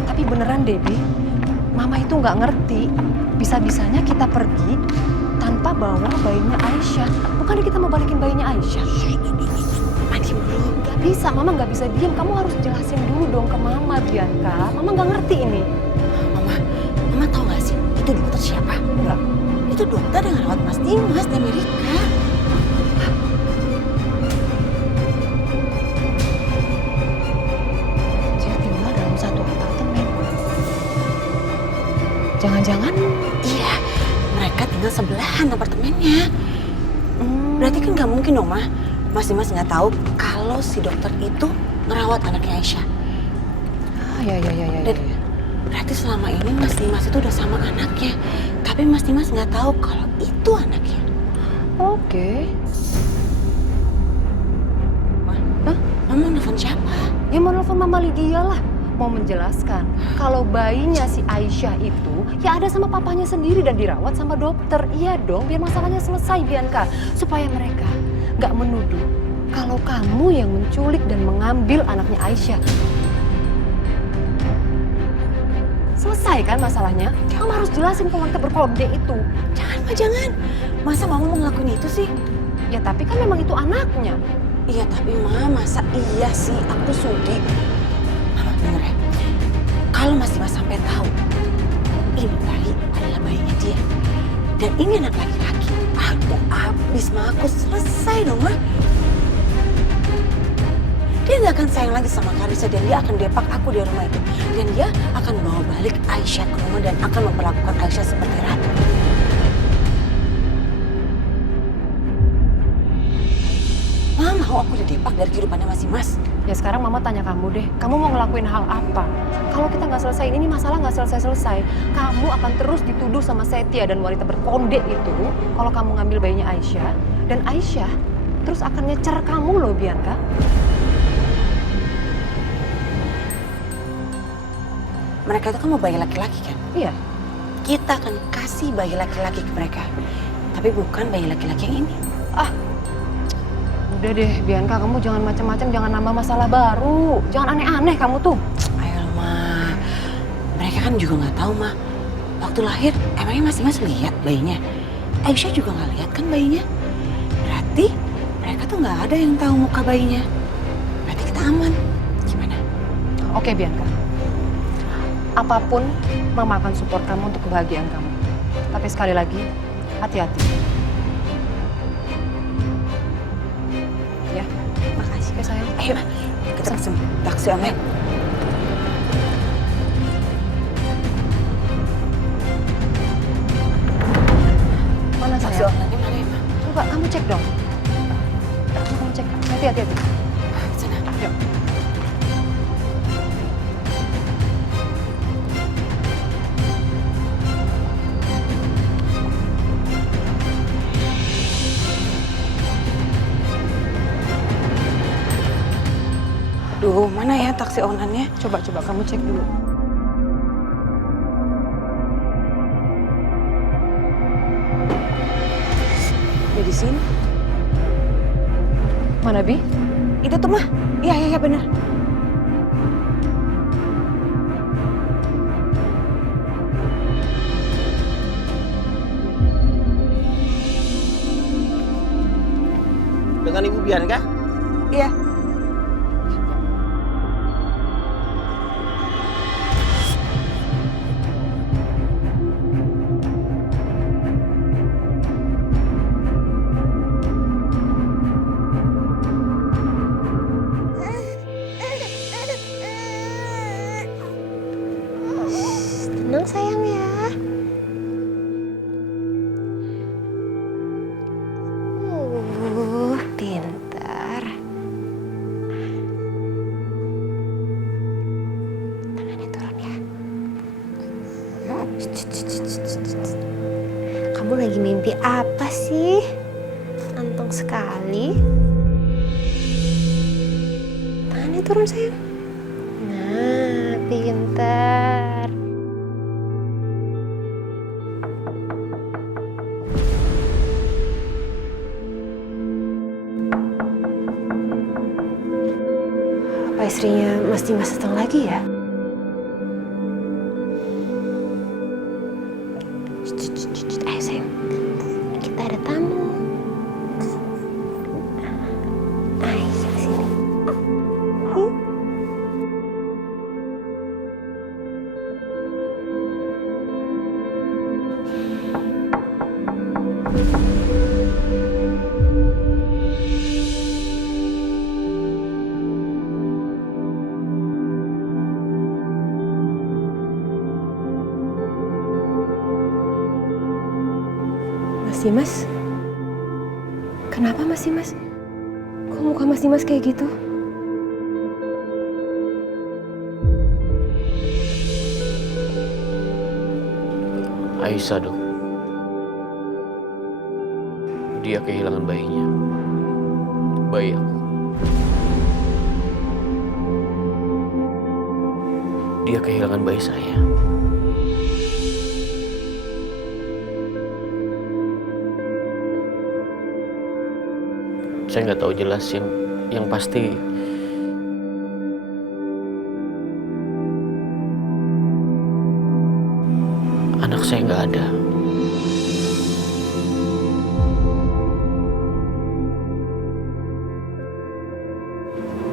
Tapi beneran deh Bi, Mama itu nggak ngerti. Bisa-bisanya kita pergi tanpa bawa bayinya Aisyah. Bukannya kita mau balikin bayinya Aisyah? Mandi dulu. Gak bisa, Mama nggak bisa diam. Kamu harus jelasin dulu dong ke Mama, Bianca. Mama nggak ngerti ini. Mama tahu nggak sih itu dokter siapa? Enggak. Itu dokter yang rawat Mas Dimas di Amerika. Dia tinggal dalam satu apartemen. Jangan-jangan Iya, mereka tinggal sebelahan apartemennya. Berarti kan nggak mungkin dong, Ma. Mas Dimas nggak tahu kalau si dokter itu ngerawat anaknya Aisyah. ya. Dan berarti selama ini Mas Dimas itu udah sama anaknya. Tapi Mas Dimas nggak tahu kalau itu anaknya. Oke. Mama nelfon siapa? Ya mau nelfon Mama Lydia lah. Mau menjelaskan kalau bayinya si Aisyah itu ya ada sama papanya sendiri dan dirawat sama dokter. Iya dong, biar masalahnya selesai Bianca. Supaya mereka nggak menuduh kalau kamu yang menculik dan mengambil anaknya Aisyah. Selesai kan masalahnya? Kamu harus jelasin ke wanita berkode itu. Jangan, Ma, jangan. Masa Mama mau ngelakuin itu sih? Ya tapi kan memang itu anaknya. Iya tapi Ma, masa iya sih aku sudi. Mama denger ya, kalau Mas Dimas sampai tahu ini bayi adalah bayinya dia dan ini anak laki-laki, aku habis Ma, aku selesai dong Ma. Dia nggak akan sayang lagi sama Karissa dan dia akan depak aku di rumah itu. Dan dia akan bawa balik Aisyah ke rumah dan akan memperlakukan Aisyah seperti ratu. Mama mau aku didepak dari kehidupannya Mas Dimas. Ya sekarang Mama tanya kamu deh, kamu mau ngelakuin hal apa? Kalau kita nggak selesai ini masalah nggak selesai-selesai. Kamu akan terus dituduh sama Setia dan wanita berkonde itu kalau kamu ngambil bayinya Aisyah. Dan Aisyah terus akan nyecer kamu loh Bianca. Mereka itu kan mau bayi laki-laki kan? Iya. Kita akan kasih bayi laki-laki ke mereka. Tapi bukan bayi laki-laki yang ini. Udah deh Bianca, kamu jangan macam-macam, jangan nambah masalah baru. Jangan aneh-aneh kamu tuh. Ayo Ma, mereka kan juga nggak tahu Ma. Waktu lahir emangnya Mas Dimas lihat bayinya? Aisyah juga nggak lihat kan bayinya? Berarti mereka tuh nggak ada yang tahu muka bayinya. Berarti kita aman. Gimana? Oke, Bianca. Apapun, Mama akan support kamu untuk kebahagiaan kamu. Tapi sekali lagi, hati-hati. Ya, makasih ya sayang. Ayo, kita pesen taksi online. Mana Taksi sayang? online mana ya? Coba kamu cek dong. Kamu cek. Hati-hati. Sana. Yuk. Duh, mana ya taksi online-nya? Coba kamu cek dulu. Ya di sini. Mana, Bi? Itu tuh mah. Iya benar. Dengan Ibu Bianca? Iya. Tenang sayang ya. Pintar. Tangannya turun ya. Kamu lagi mimpi apa sih? Anteng sekali. Tangannya turun sayang. Nah, pintar. Apa istrinya Mas Dimas datang lagi ya? Ayo sayang, kita ada tamu. Ayo sini. Mas Dimas? Kenapa Mas Dimas? Kok muka Mas Dimas kayak gitu? Aisyah dong. Dia kehilangan bayinya. Bayi aku. Dia kehilangan bayi saya. Saya nggak tahu jelas yang pasti anak saya nggak ada.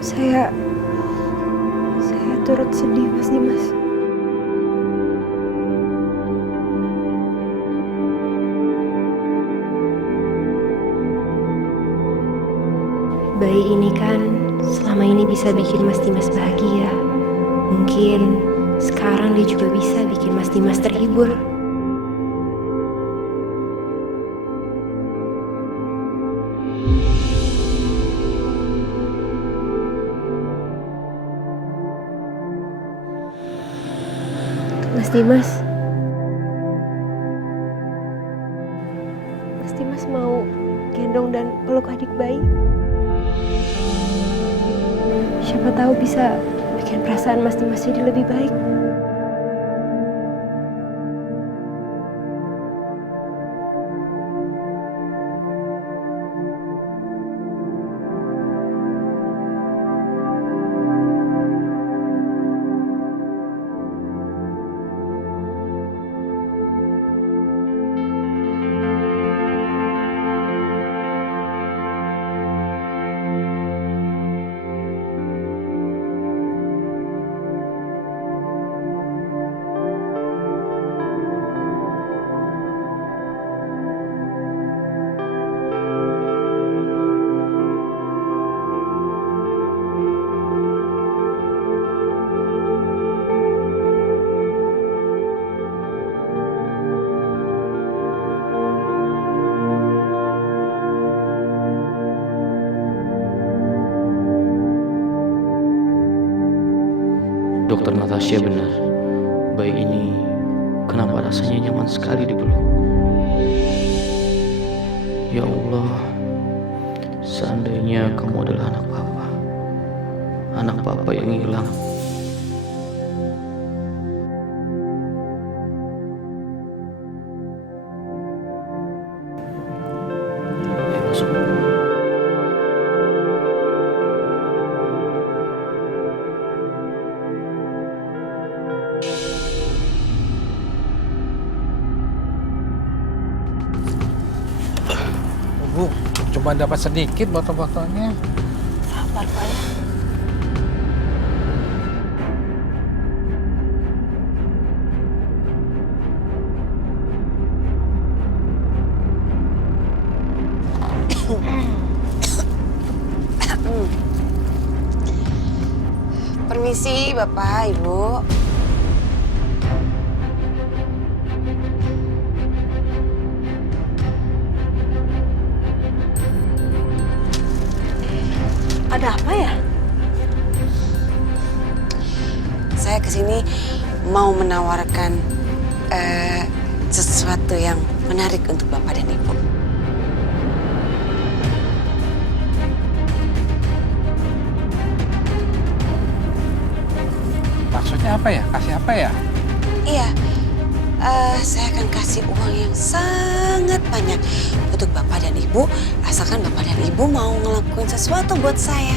Saya turut sedih Mas Dimas. Bayi ini kan selama ini bisa bikin Mas Dimas bahagia. Mungkin sekarang dia juga bisa bikin Mas Dimas terhibur. Mas Dimas. Mas Dimas mau gendong dan peluk adik bayi? Siapa tahu bisa bikin perasaan Mas Dimas jadi lebih baik. Dokter Natasha benar. Bayi ini kenapa rasanya nyaman sekali dipeluk. Ya Allah, seandainya kamu adalah anak papa yang hilang. Ayo masuk. Bu, cuma dapat sedikit botol-botolnya. Sabar, Pak ya. Permisi Bapak, Ibu. Ada apa ya? Saya kesini mau menawarkan sesuatu yang menarik untuk Bapak dan Ibu. Maksudnya apa ya? Kasih apa ya? Iya, saya akan kasih uang yang sangat banyak untuk Bapak dan Ibu, asalkan Bapak dan Ibu mau ngelakuin sesuatu buat saya.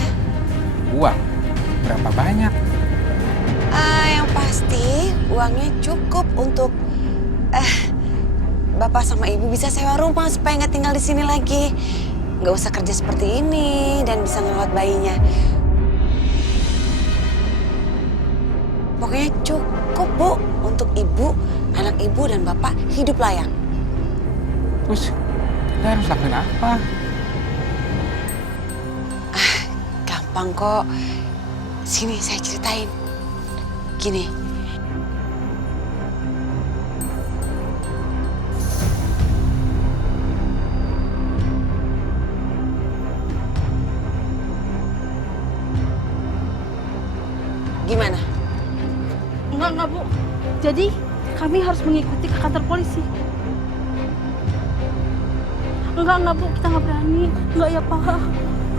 Uang? Berapa banyak? Yang pasti uangnya cukup untuk Bapak sama Ibu bisa sewa rumah supaya nggak tinggal di sini lagi. Nggak usah kerja seperti ini dan bisa ngerawat bayinya. Pokoknya cukup, Bu, untuk Ibu, anak Ibu dan Bapak hidup layak. Terus kita harus lakuin apa? Gampang kok. Sini saya ceritain. Gini. Gimana? Enggak, Bu. Jadi kami harus mengikuti ke kantor polisi. Enggak, Bu. Kita nggak berani. Enggak ya, Pak.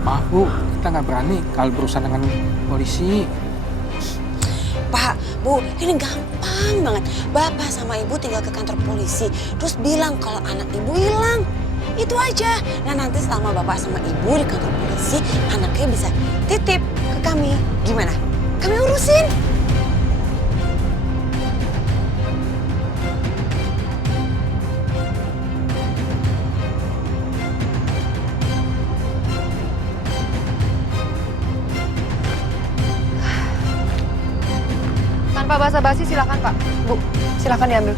Maaf, Bu. Kita nggak berani kalau berurusan dengan polisi. Pak, Bu, ini gampang banget. Bapak sama Ibu tinggal ke kantor polisi, terus bilang kalau anak Ibu hilang. Itu aja. Nah, nanti selama Bapak sama Ibu di kantor polisi, anaknya bisa titip ke kami. Gimana? Kami urusin. Tanpa basa-basi silakan, Pak. Bu, silakan diambil.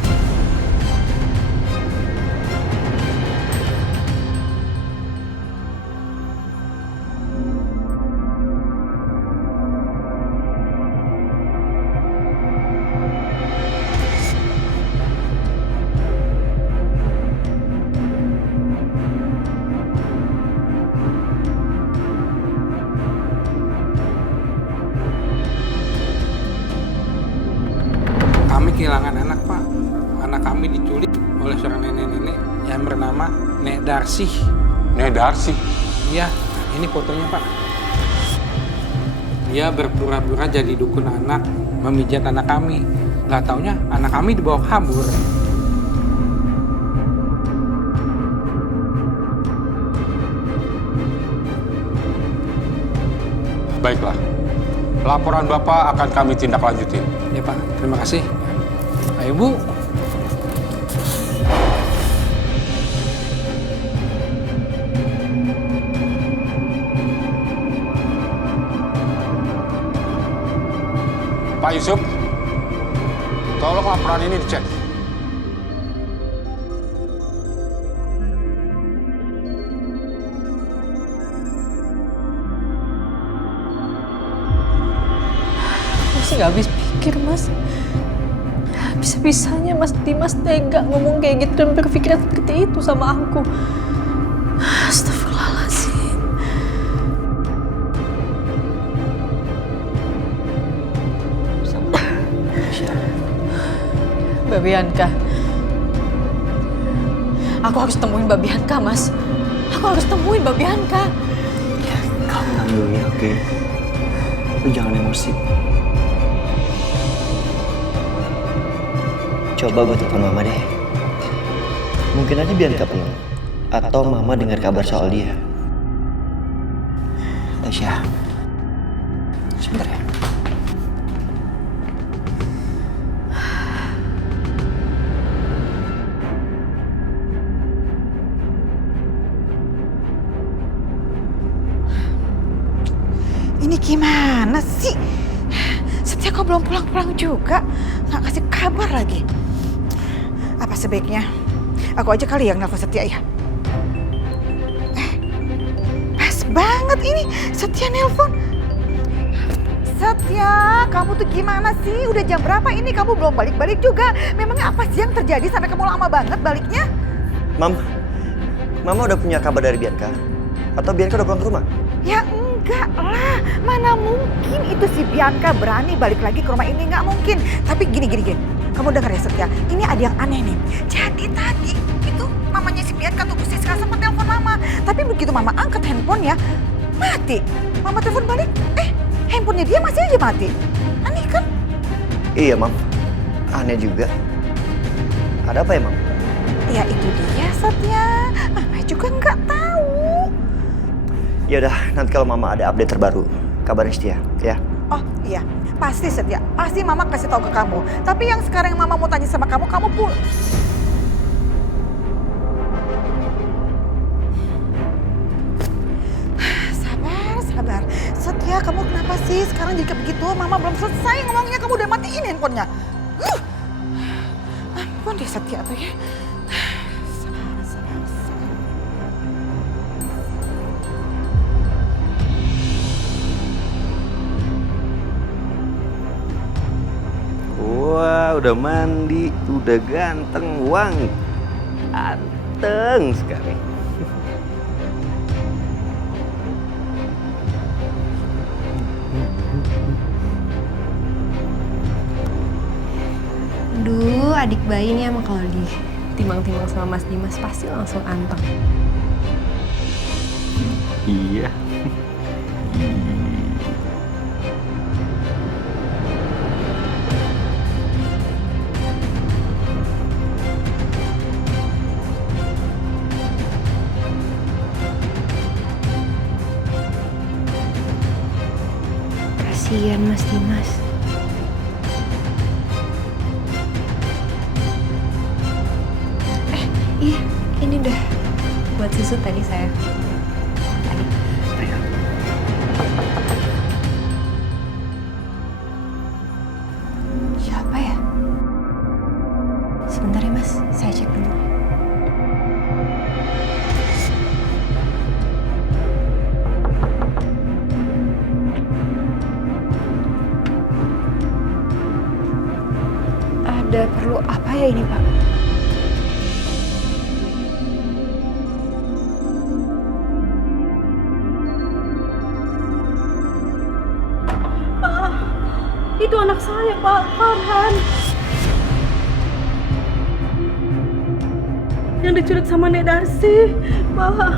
Kami kehilangan anak, Pak. Anak kami diculik oleh seorang nenek-nenek yang bernama Nek Darsi. Nek Darsi? Iya, ini fotonya, Pak. Dia berpura-pura jadi dukun anak, memijat anak kami. Nggak taunya anak kami dibawa kabur. Baiklah, laporan Bapak akan kami tindak lanjutin. Ya, Pak. Terima kasih. Ayo, Bu. Pak Yusuf, tolong laporan ini dicek. Masih nggak habis pikir, Mas. Bisa-bisanya Mas Dimas tega ngomong kayak gitu dan berpikiran seperti itu sama aku. Astagfirullahaladzim. Sama Mbak Bianca. Aku harus temuin Mbak Bianca, Mas. Aku harus temuin Mbak Bianca. Kamu tenang dulu ya, oke? Lu jangan emosi. Coba gue telepon mama deh. Mungkin aja Bianca pulang. Atau mama dengar kabar soal dia. Tasya, sebentar ya. Ini gimana sih? Setia kok belum pulang-pulang juga? Nggak kasih kabar lagi. Apa sebaiknya aku aja kali yang nelfon Setia ya? Pas banget ini Setia nelpon. Setia, kamu tuh gimana sih? Udah jam berapa ini? Kamu belum balik-balik juga. Memangnya apa sih yang terjadi sampai kamu lama banget baliknya? Mama udah punya kabar dari Bianca? Atau Bianca udah pulang ke rumah? Ya enggak lah, mana mungkin itu si Bianca berani balik lagi ke rumah ini, nggak mungkin. Tapi gini. Kamu dengar ya Setia, ini ada yang aneh nih. Jadi tadi itu mamanya si Bianca tuh Siska sempat telepon mama. Tapi begitu mama angkat handphonenya, mati. Mama telepon balik, handphonenya dia masih aja mati. Aneh kan? Iya, Mam. Aneh juga. Ada apa ya, Mam? Ya itu dia Setia, mama juga nggak tahu. Ya udah, nanti kalau mama ada update terbaru, kabarin Setia, ya. Oh iya, pasti Setia. Pasti mama kasih tahu ke kamu. Tapi yang sekarang mama mau tanya sama kamu pun. Sabar. Setia, kamu kenapa sih sekarang jadi kayak begitu? Mama belum selesai ngomongnya, kamu udah matiin handphonenya. Ampun deh Setia tuh ya. Wah, udah mandi, udah ganteng, wangi. Ganteng sekali. Duh, adik bayi ini emang kalau ditimbang-timbang sama Mas Dimas pasti langsung anteng. Iya. Kasihan Mas Dimas. Iya, ini udah buat susu tadi saya. Tadi. Siapa ya? Sebentar ya Mas, saya cek dulu. Ada perlu apa ya ini Pak? Itu anak saya, Pak, Farhan. Yang diculik sama Nek Darsi, Pak.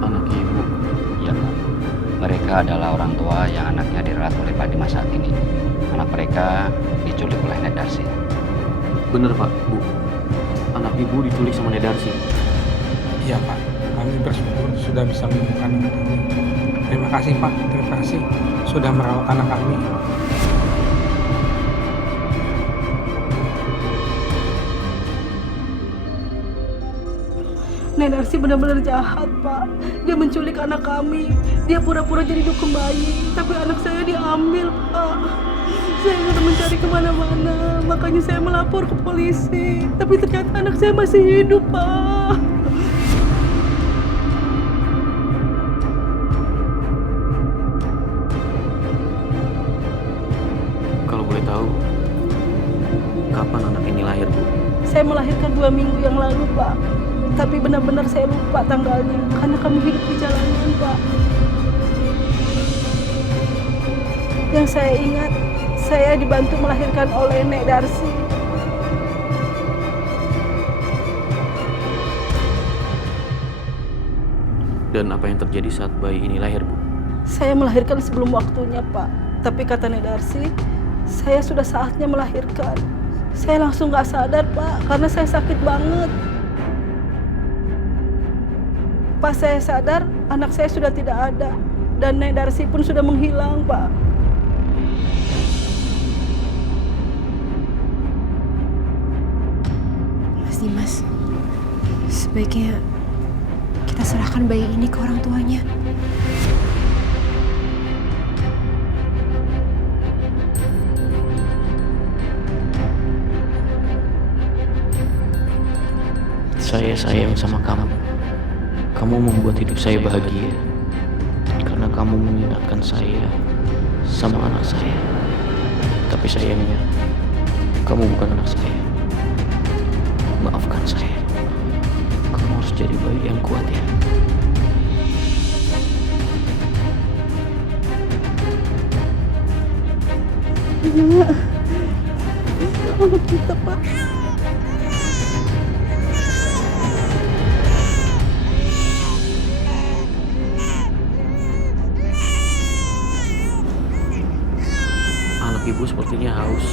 Anak ibu, ya Pak. Mereka adalah orang tua yang anaknya dirawat oleh Pak Dimas saat ini. Anak mereka diculik oleh Nek Darsi. Bener Pak, Bu. Anak ibu diculik sama Nek Darsi. Iya Pak, kami bersyukur sudah bisa menemukan anak kami. Terima kasih Pak, terima kasih sudah merawat anak kami. Nek Darsi benar-benar jahat, Pak. Dia menculik anak kami. Dia pura-pura jadi dukun bayi, tapi anak saya diambil, Pak. Saya sudah mencari kemana-mana, makanya saya melapor ke polisi. Tapi ternyata anak saya masih hidup, Pak. Kalau boleh tahu, kapan anak ini lahir, Bu? Saya melahirkan 2 minggu yang lalu, Pak. Tapi benar-benar saya lupa tanggalnya, karena kami hidup di jalanan, Pak. Yang saya ingat, saya dibantu melahirkan oleh Nek Darsi. Dan apa yang terjadi saat bayi ini lahir, Bu? Saya melahirkan sebelum waktunya, Pak. Tapi kata Nek Darsi, saya sudah saatnya melahirkan. Saya langsung gak sadar, Pak, karena saya sakit banget. Pas saya sadar, anak saya sudah tidak ada. Dan Nek Darsi pun sudah menghilang, Pak. Mas Dimas, sebaiknya kita serahkan bayi ini ke orang tuanya. Saya sayang sama kamu. Kamu membuat hidup saya bahagia. Karena kamu mengingatkan saya sama anak saya. Tapi sayangnya, kamu bukan anak saya. Maafkan saya. Kamu harus jadi bayi yang kuat ya. Kalau kita, Pak. Anak ibu sepertinya haus.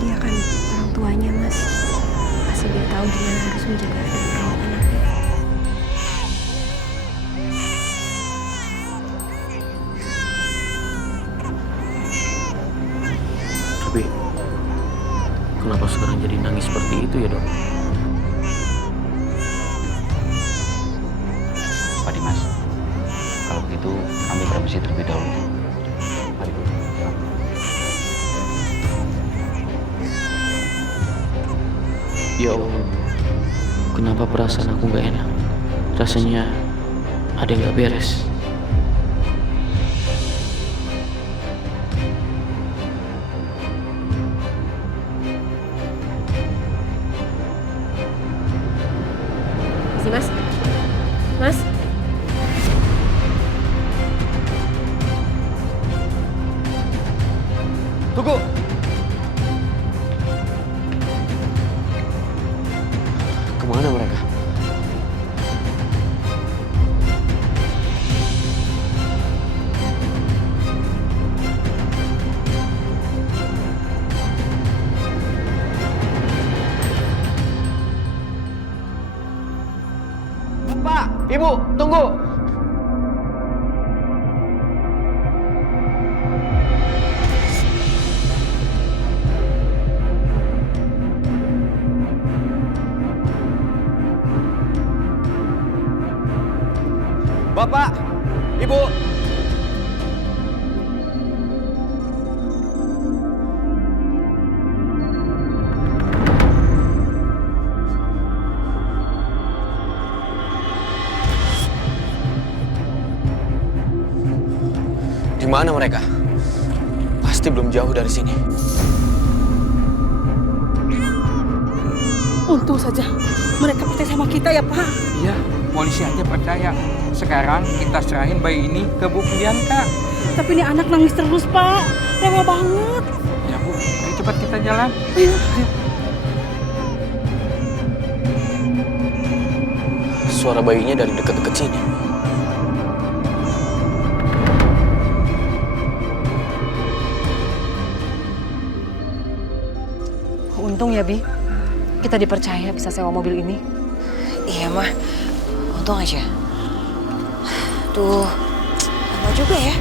Dia kan orang tuanya, Mas. Pasti dia tahu gimana harus menjaga dan merawat anaknya. Tapi kenapa sekarang jadi nangis seperti itu ya, Dok? Pak Dimas, kalau begitu kami permisi terlebih dahulu. Mari, Bu. Ya Allah, kenapa perasaan aku gak enak? Rasanya ada yang gak beres. Mas Dimas? Mas? Tunggu! Kemana mereka? Pak, Ibu, tunggu! Bapak, Ibu. Di mana mereka? Pasti belum jauh dari sini. Untung saja mereka percaya sama kita ya, Pak. Iya, polisi aja percaya. Sekarang kita serahin bayi ini ke Bu Bianca. Tapi ini anak nangis terus, Pak. Rewel banget. Ya Bu, ayo cepat kita jalan. Ayo. Suara bayinya dari dekat-dekat sini. Untung ya, Bi. Kita dipercaya bisa sewa mobil ini. Iya mah, untung aja. Tuh, lama juga ya.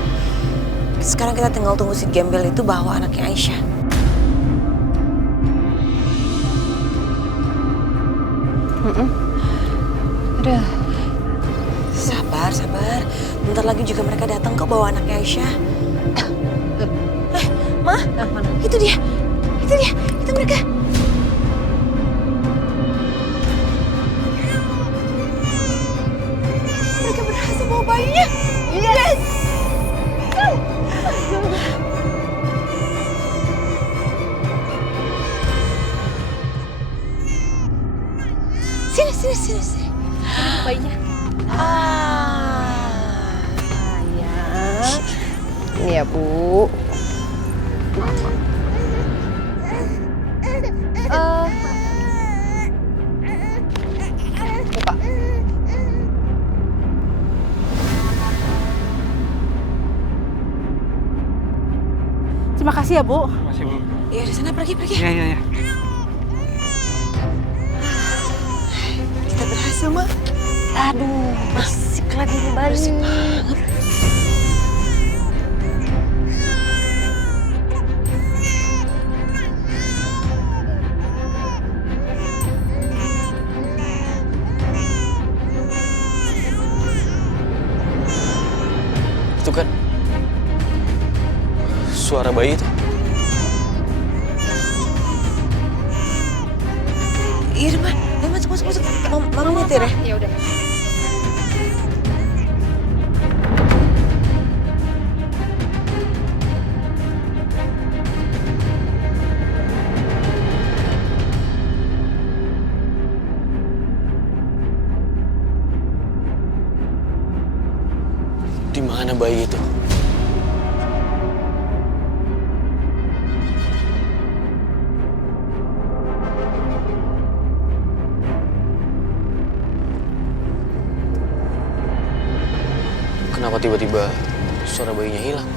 Sekarang kita tinggal tunggu si gembel itu bawa anaknya Aisyah. Aduh. Sabar, sabar. Bentar lagi juga mereka datang kok bawa anaknya Aisyah. Ma, itu dia. Itu mereka. Mereka berhasil bawa bayinya. Yes! sini, sini. Ini bayinya. Sayang. Ini ya, Bu. Mama. Buka. Terima kasih ya, Bu. Masih Bu. Ya di sana pergi. Iya, iya, iya. Kita berhasil, Mak. Aduh, bersih lagi nih bayi. Bersih banget. Itu kan suara bayi itu. Iya, Mas. Masuk. Mama nyetir ya? Ya udah. Di mana bayi itu? Kenapa tiba-tiba suara bayinya hilang?